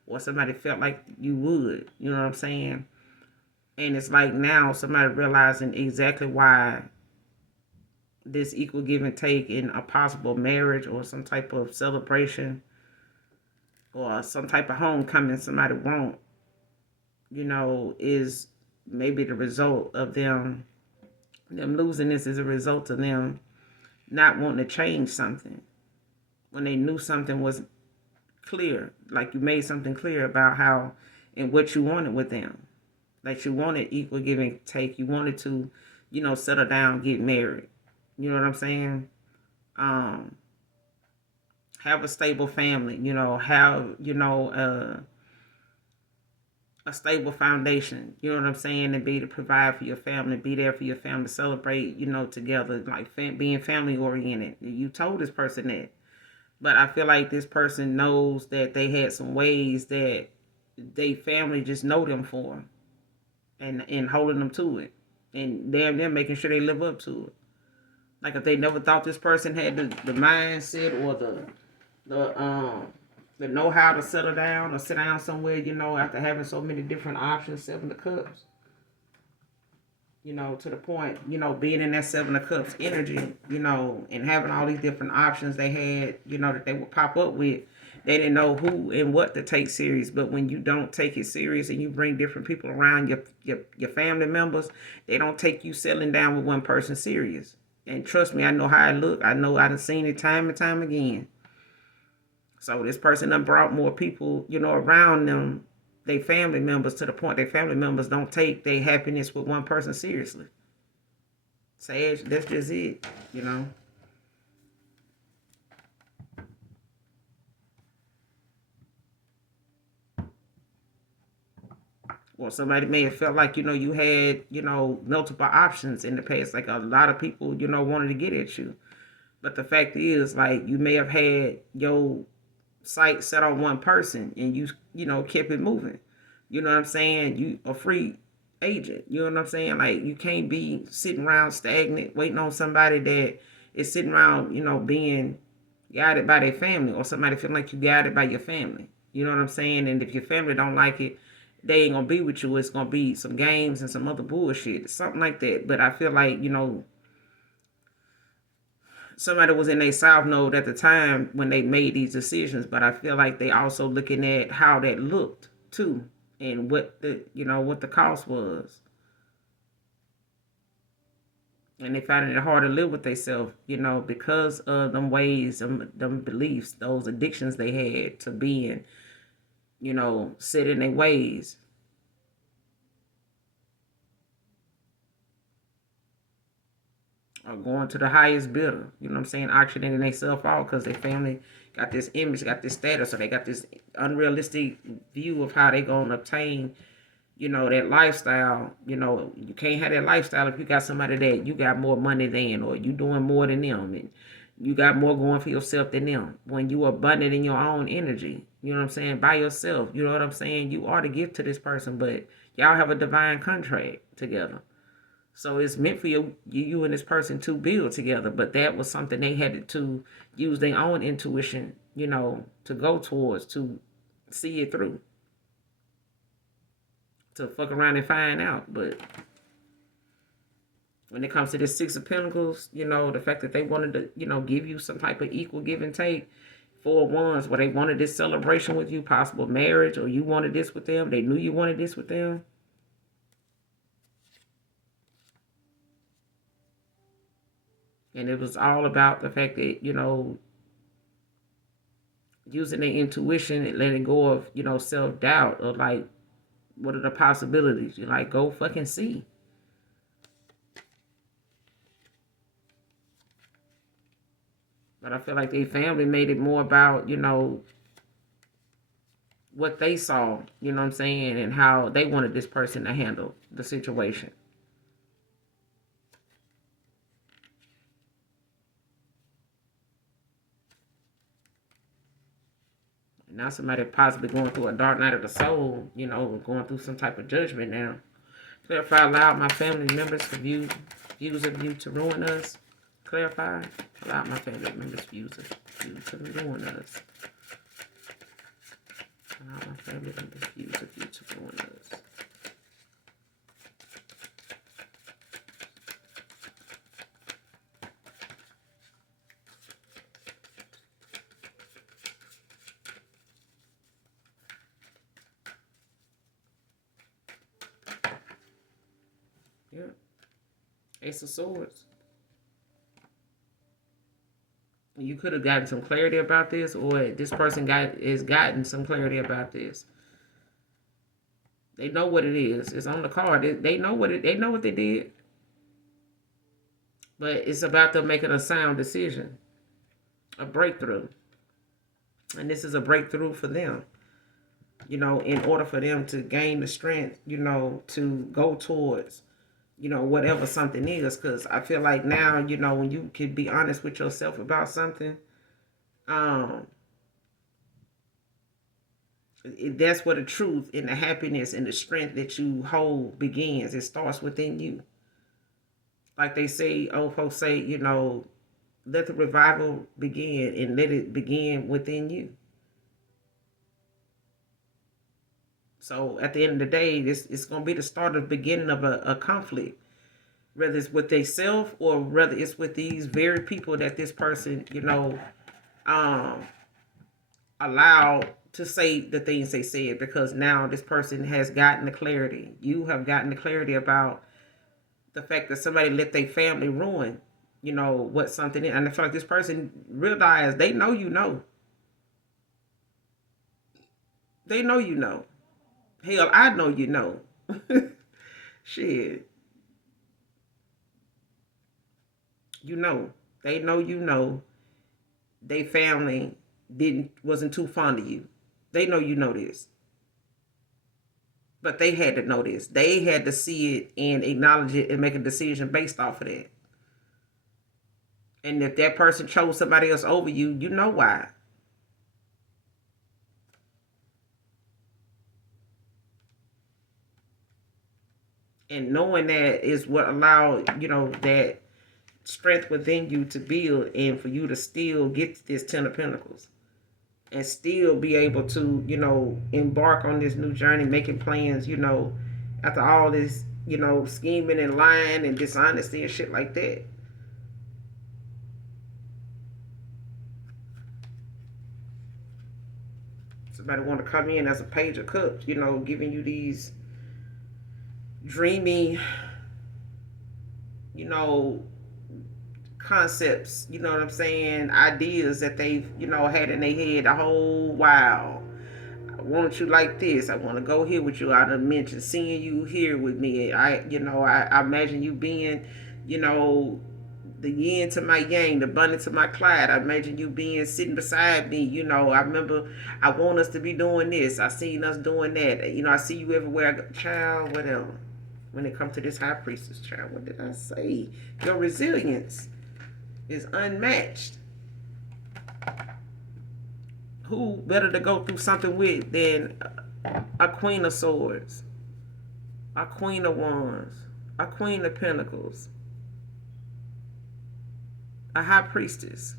Or somebody felt like you would, you know what I'm saying? And it's like now somebody realizing exactly why this equal give and take in a possible marriage or some type of celebration or some type of homecoming somebody want, is maybe the result of them losing this is a result of them not wanting to change something when they knew something was clear. Like you made something clear about how and what you wanted with them. Like you wanted equal give and take. You wanted to, settle down, get married. You know what I'm saying? Um, have a stable family. Have a stable foundation. You know what I'm saying? And be to provide for your family, be there for your family, celebrate. Together, like being family oriented. You told this person that, but I feel like this person knows that they had some ways that they family just know them for, and holding them to it, and they're making sure they live up to it. Like if they never thought this person had the mindset or the know how to settle down or sit down somewhere, after having so many different options, 7 of Cups, to the point, being in that 7 of Cups energy, and having all these different options they had, that they would pop up with. They didn't know who and what to take serious. But when you don't take it serious and you bring different people around your family members, they don't take you settling down with one person serious. And trust me, I know how I look. I know I done seen it time and time again. So this person done brought more people, around them, they family members, to the point their family members don't take their happiness with one person seriously. Sage, that's just it, Or somebody may have felt like, you had, multiple options in the past. Like a lot of people, wanted to get at you. But the fact is, like, you may have had your sight set on one person and you kept it moving. You know what I'm saying? You a free agent. You know what I'm saying? Like you can't be sitting around stagnant waiting on somebody that is sitting around, being guided by their family, or somebody feeling like you guided by your family. You know what I'm saying? And if your family don't like it, they ain't gonna be with you. It's gonna be some games and some other bullshit, something like that. But I feel like, somebody was in their south node at the time when they made these decisions, but I feel like they also looking at how that looked too, and what the cost was, and they finding it hard to live with themselves, because of them ways, them beliefs, those addictions they had to being, set in their ways. Or going to the highest bidder, you know what I'm saying, auctioning themselves out because their family got this image, got this status, so they got this unrealistic view of how they gonna obtain, that lifestyle. You can't have that lifestyle if you got somebody that you got more money than, or you doing more than them, and you got more going for yourself than them. When you abundant in your own energy, you know what I'm saying, by yourself, you know what I'm saying, you are to give to this person, but y'all have a divine contract together. So it's meant for you and this person to build together. But that was something they had to use their own intuition, to go towards, to see it through, to fuck around and find out. But when it comes to this 6 of Pentacles, the fact that they wanted to, give you some type of equal give and take, 4 of Wands, where they wanted this celebration with you, possible marriage, or you wanted this with them, they knew you wanted this with them. And it was all about the fact that, using their intuition and letting go of, self-doubt, or like, what are the possibilities? You like, go fucking see. But I feel like their family made it more about, what they saw, you know what I'm saying, and how they wanted this person to handle the situation. Now somebody possibly going through a dark night of the soul, going through some type of judgment now. Clarify, allow my family members to views of you to ruin us. Clarify, allow my family members views of you to ruin us. Allow my family members views of you to ruin us. Yeah. Ace of Swords. You could have gotten some clarity about this, or this person is gotten some clarity about this. They know what it is. It's on the card. They know what they know what they did. But it's about them making a sound decision, a breakthrough. And this is a breakthrough for them. In order for them to gain the strength, to go towards, whatever something is. Because I feel like now, when you can be honest with yourself about something, that's where the truth and the happiness and the strength that you hold begins. It starts within you. Like they say, old folks say, let the revival begin and let it begin within you. So at the end of the day, it's going to be the start of the beginning of a conflict, whether it's with themselves or whether it's with these very people that this person, allowed to say the things they said, because now this person has gotten the clarity. You have gotten the clarity about the fact that somebody let their family ruin, what something is. And I feel like this person realized they know you know. They know you know. Hell, I know you know. Shit. You know. They know you know. They family wasn't too fond of you. They know you know this. But they had to know this. They had to see it and acknowledge it and make a decision based off of that. And if that person chose somebody else over you, you know why. And knowing that is what allowed, that strength within you to build and for you to still get this 10 of Pentacles. And still be able to, embark on this new journey, making plans, after all this, scheming and lying and dishonesty and shit like that. Somebody want to come in as a Page of Cups, giving you these dreamy, concepts, you know what I'm saying, ideas that they've, had in their head a whole while. I want you like this. I want to go here with you. I done mentioned seeing you here with me. I imagine you being, the yin to my yang, the bunny to my Clyde. I imagine you being sitting beside me. I remember I want us to be doing this. I seen us doing that. I see you everywhere I go. Child, whatever. When it comes to this High Priestess, child, what did I say? Your resilience is unmatched. Who better to go through something with than a Queen of Swords, a Queen of Wands, a Queen of Pentacles, a High Priestess,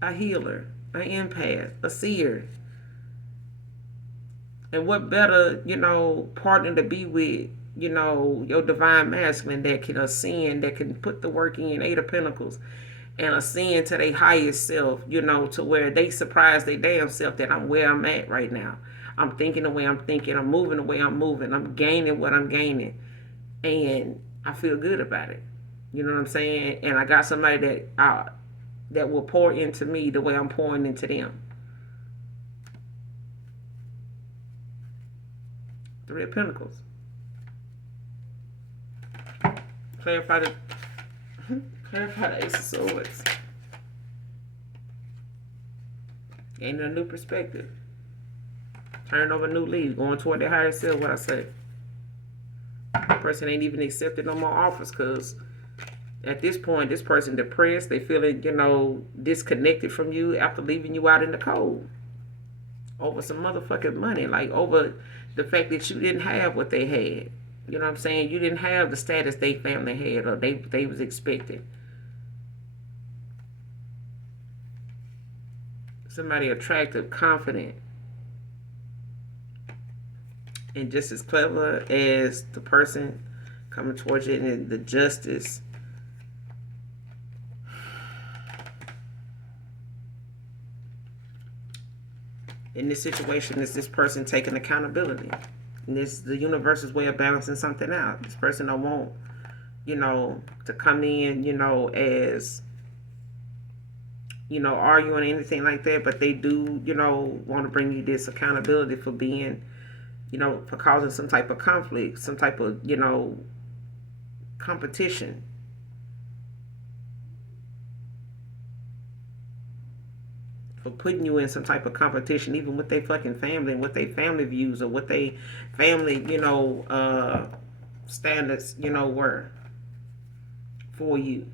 a healer, an empath, a seer. And what better, partner to be with, your divine masculine that can ascend, that can put the work in, 8 of Pentacles, and ascend to their highest self, to where they surprise their damn self that I'm where I'm at right now. I'm thinking the way I'm thinking. I'm moving the way I'm moving. I'm gaining what I'm gaining. And I feel good about it. You know what I'm saying? And I got somebody that will pour into me the way I'm pouring into them. 3 of Pentacles. Clarify the Ace of Swords. Gaining a new perspective. Turning over a new leaf. Going toward their higher self, what I say. The person ain't even accepted no more offers, because at this point, this person depressed. They feeling, disconnected from you after leaving you out in the cold. Over some motherfucking money. Like over the fact that you didn't have what they had. You know what I'm saying? You didn't have the status they family had or they was expecting. Somebody attractive, confident, and just as clever as the person coming towards you, and the justice. In this situation, is this person taking accountability? And this the universe's way of balancing something out. This person don't want, to come in, as, arguing or anything like that, but they do, want to bring you this accountability for being, for causing some type of conflict, some type of, competition. For putting you in some type of competition, even with their fucking family and what their family views or what they family, standards, were for you.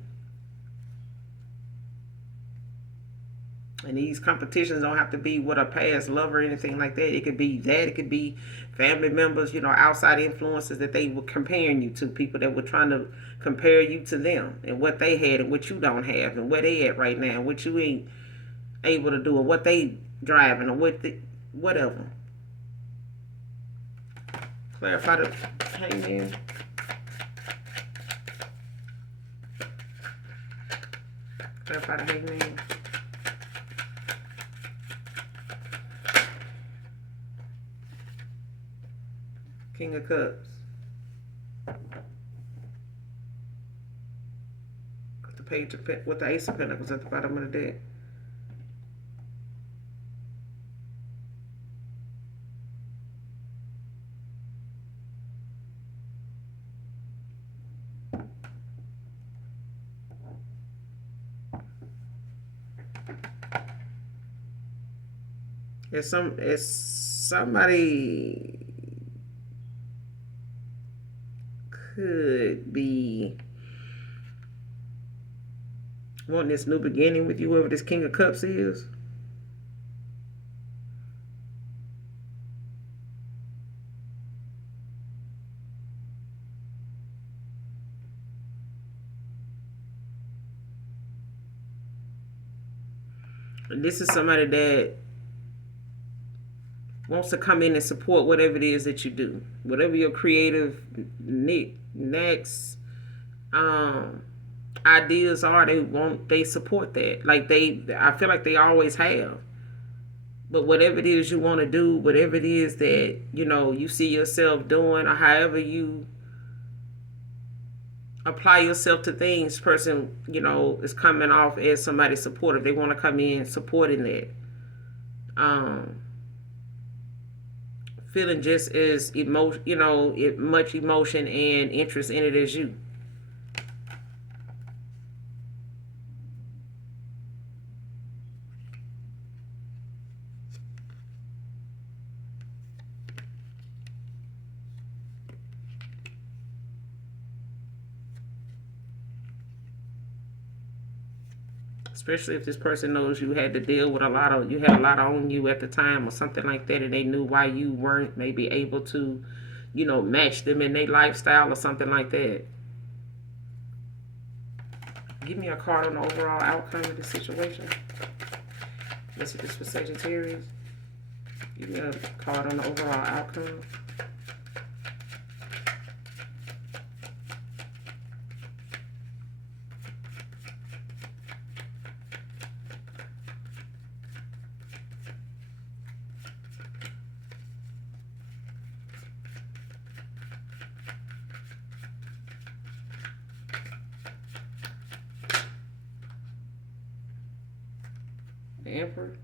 And these competitions don't have to be with a past lover or anything like that. It could be that. It could be family members, outside influences that they were comparing you to. People that were trying to compare you to them and what they had and what you don't have and where they at right now and what you ain't able to do or what they driving or whatever. Clarify the hangman. Clarify the hangman. King of Cups. The page of with the Ace of Pentacles at the bottom of the deck. It's somebody could be wanting this new beginning with you, whoever this King of Cups is. And this is somebody that wants to come in and support whatever it is that you do, whatever your creative next ideas are. They support that. Like I feel like they always have. But whatever it is you want to do, whatever it is that you see yourself doing, or however you apply yourself to things, person is coming off as somebody supportive. They want to come in supporting that. Feeling just as much emotion and interest in it as you. Especially if this person knows you had to deal with you had a lot on you at the time or something like that, and they knew why you weren't maybe able to, match them in their lifestyle or something like that. Give me a card on the overall outcome of the situation. This is for Sagittarius. Give me a card on the overall outcome. The Emperor.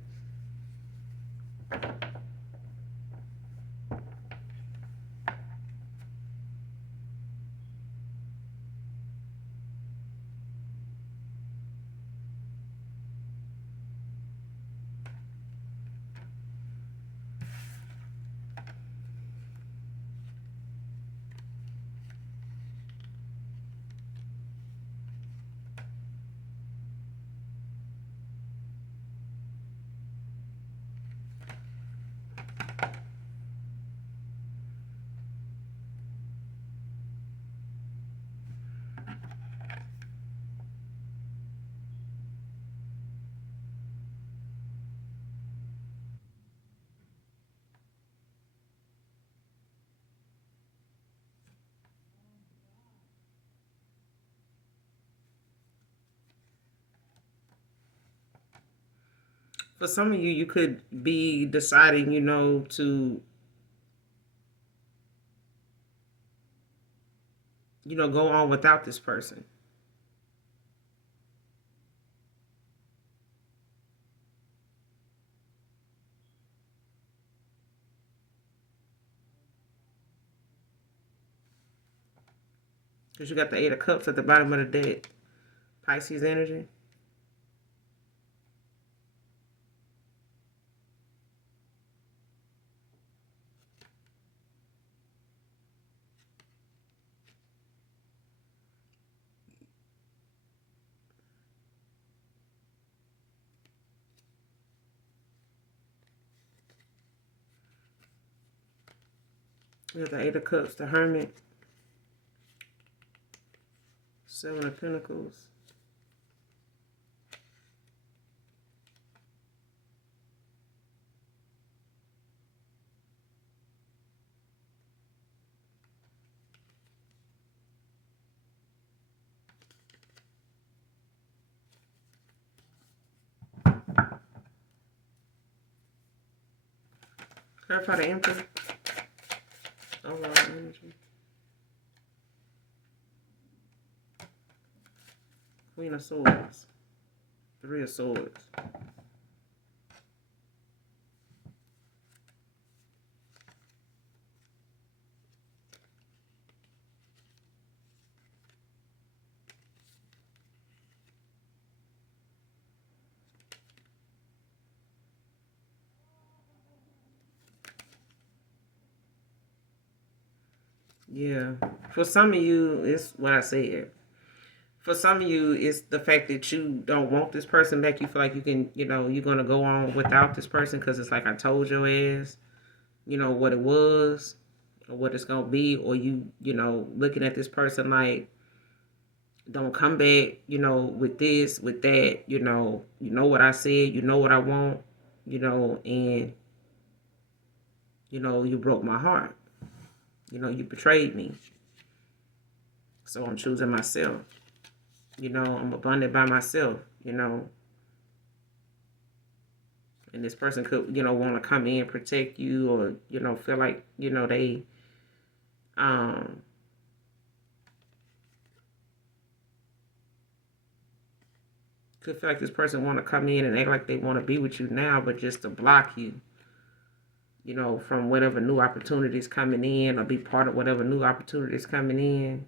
For some of you, you could be deciding, to you know, go on without this person. Because you got the Eight of Cups at the bottom of the deck. Pisces energy. You got the Eight of Cups, the Hermit. Seven of Pentacles. Clarify the Emperor. Overall energy. Queen of Swords. Three of Swords. Yeah. For some of you, it's what I said. For some of you, it's the fact that you don't want this person back. You feel like you can, you know, you're going to go on without this person because it's like I told your ass, you know, what it was or what it's going to be. Or you know, looking at this person like, don't come back, you know, with this, with that, you know what I said, you know what I want, you know, and, you know, you broke my heart. You know, you betrayed me. So I'm choosing myself. You know, I'm abundant by myself, you know. And this person could, you know, want to come in, protect you, or, you know, feel like, you know, they um could feel like this person want to come in and act like they want to be with you now, but just to block you, you know, from whatever new opportunities coming in or be part of whatever new opportunities coming in.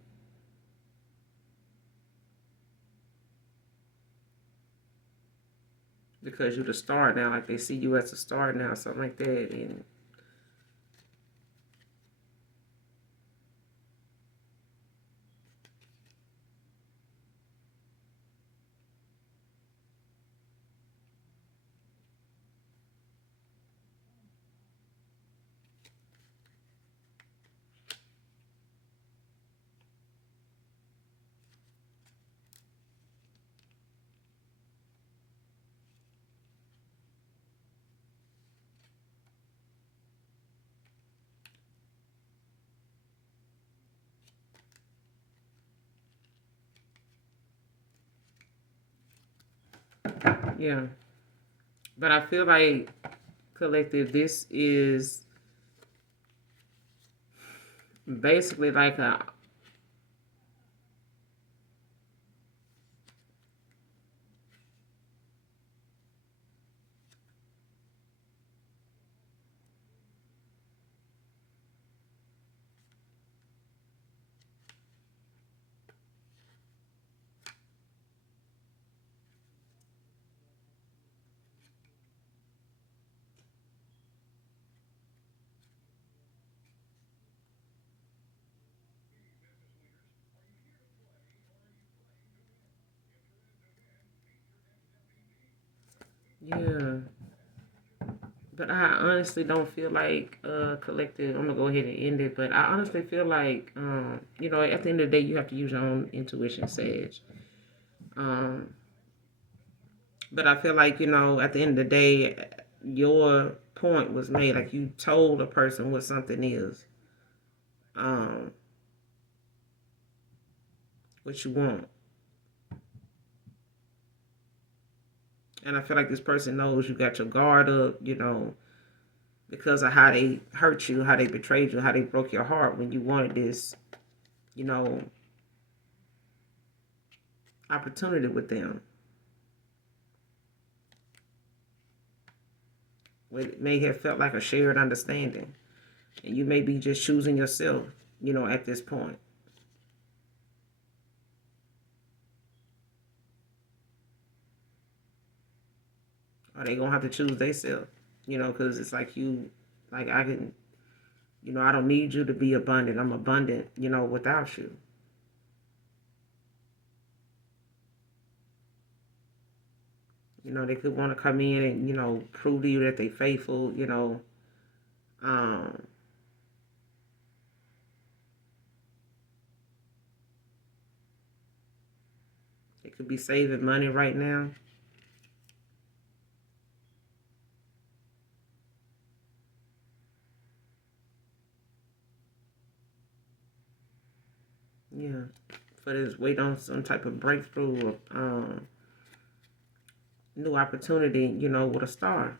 Because you're the star now, like they see you as a star now, something like that. And yeah. But I feel like, collective, this is basically like a, yeah. But I honestly don't feel like, collective, I'm gonna go ahead and end it, but I honestly feel like, you know, at the end of the day, you have to use your own intuition, Sage. Um, but I feel like, you know, at the end of the day, your point was made. Like you told a person what something is, um, what you want. And I feel like this person knows you got your guard up, you know, because of how they hurt you, how they betrayed you, how they broke your heart when you wanted this, you know, opportunity with them. It may have felt like a shared understanding. And you may be just choosing yourself, at this point. Or they gonna have to choose themselves, because it's like like I can, I don't need you to be abundant. I'm abundant, without you. They could want to come in and, prove to you that they faithful, um, they could be saving money right now. Yeah. For this, wait on some type of breakthrough or new opportunity, with a star.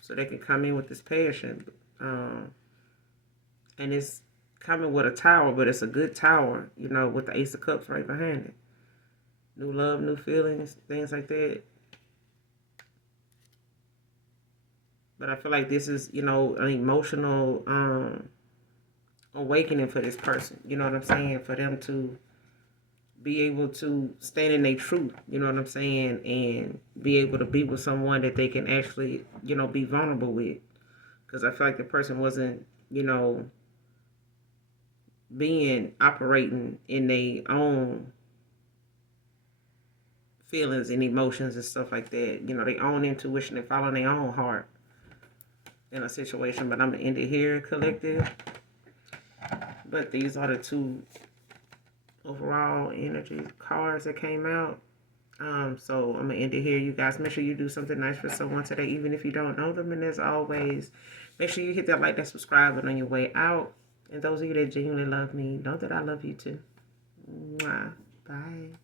So they can come in with this passion. And it's coming with a tower, but it's a good tower, with the Ace of Cups right behind it. New love, new feelings, things like that. But I feel like this is, an emotional awakening for this person. You know what I'm saying? For them to be able to stand in their truth, you know what I'm saying? And be able to be with someone that they can actually, be vulnerable with. Because I feel like the person wasn't, being operating in their own feelings and emotions and stuff like that. Their own intuition and following their own heart in a situation. But I'm going to end it here, collective. But these are the two overall energy cards that came out. So I'm going to end it here. You guys, make sure you do something nice for someone today, even if you don't know them. And as always, make sure you hit that like, that subscribe button on your way out. And those of you that genuinely love me, know that I love you too. Mwah. Bye.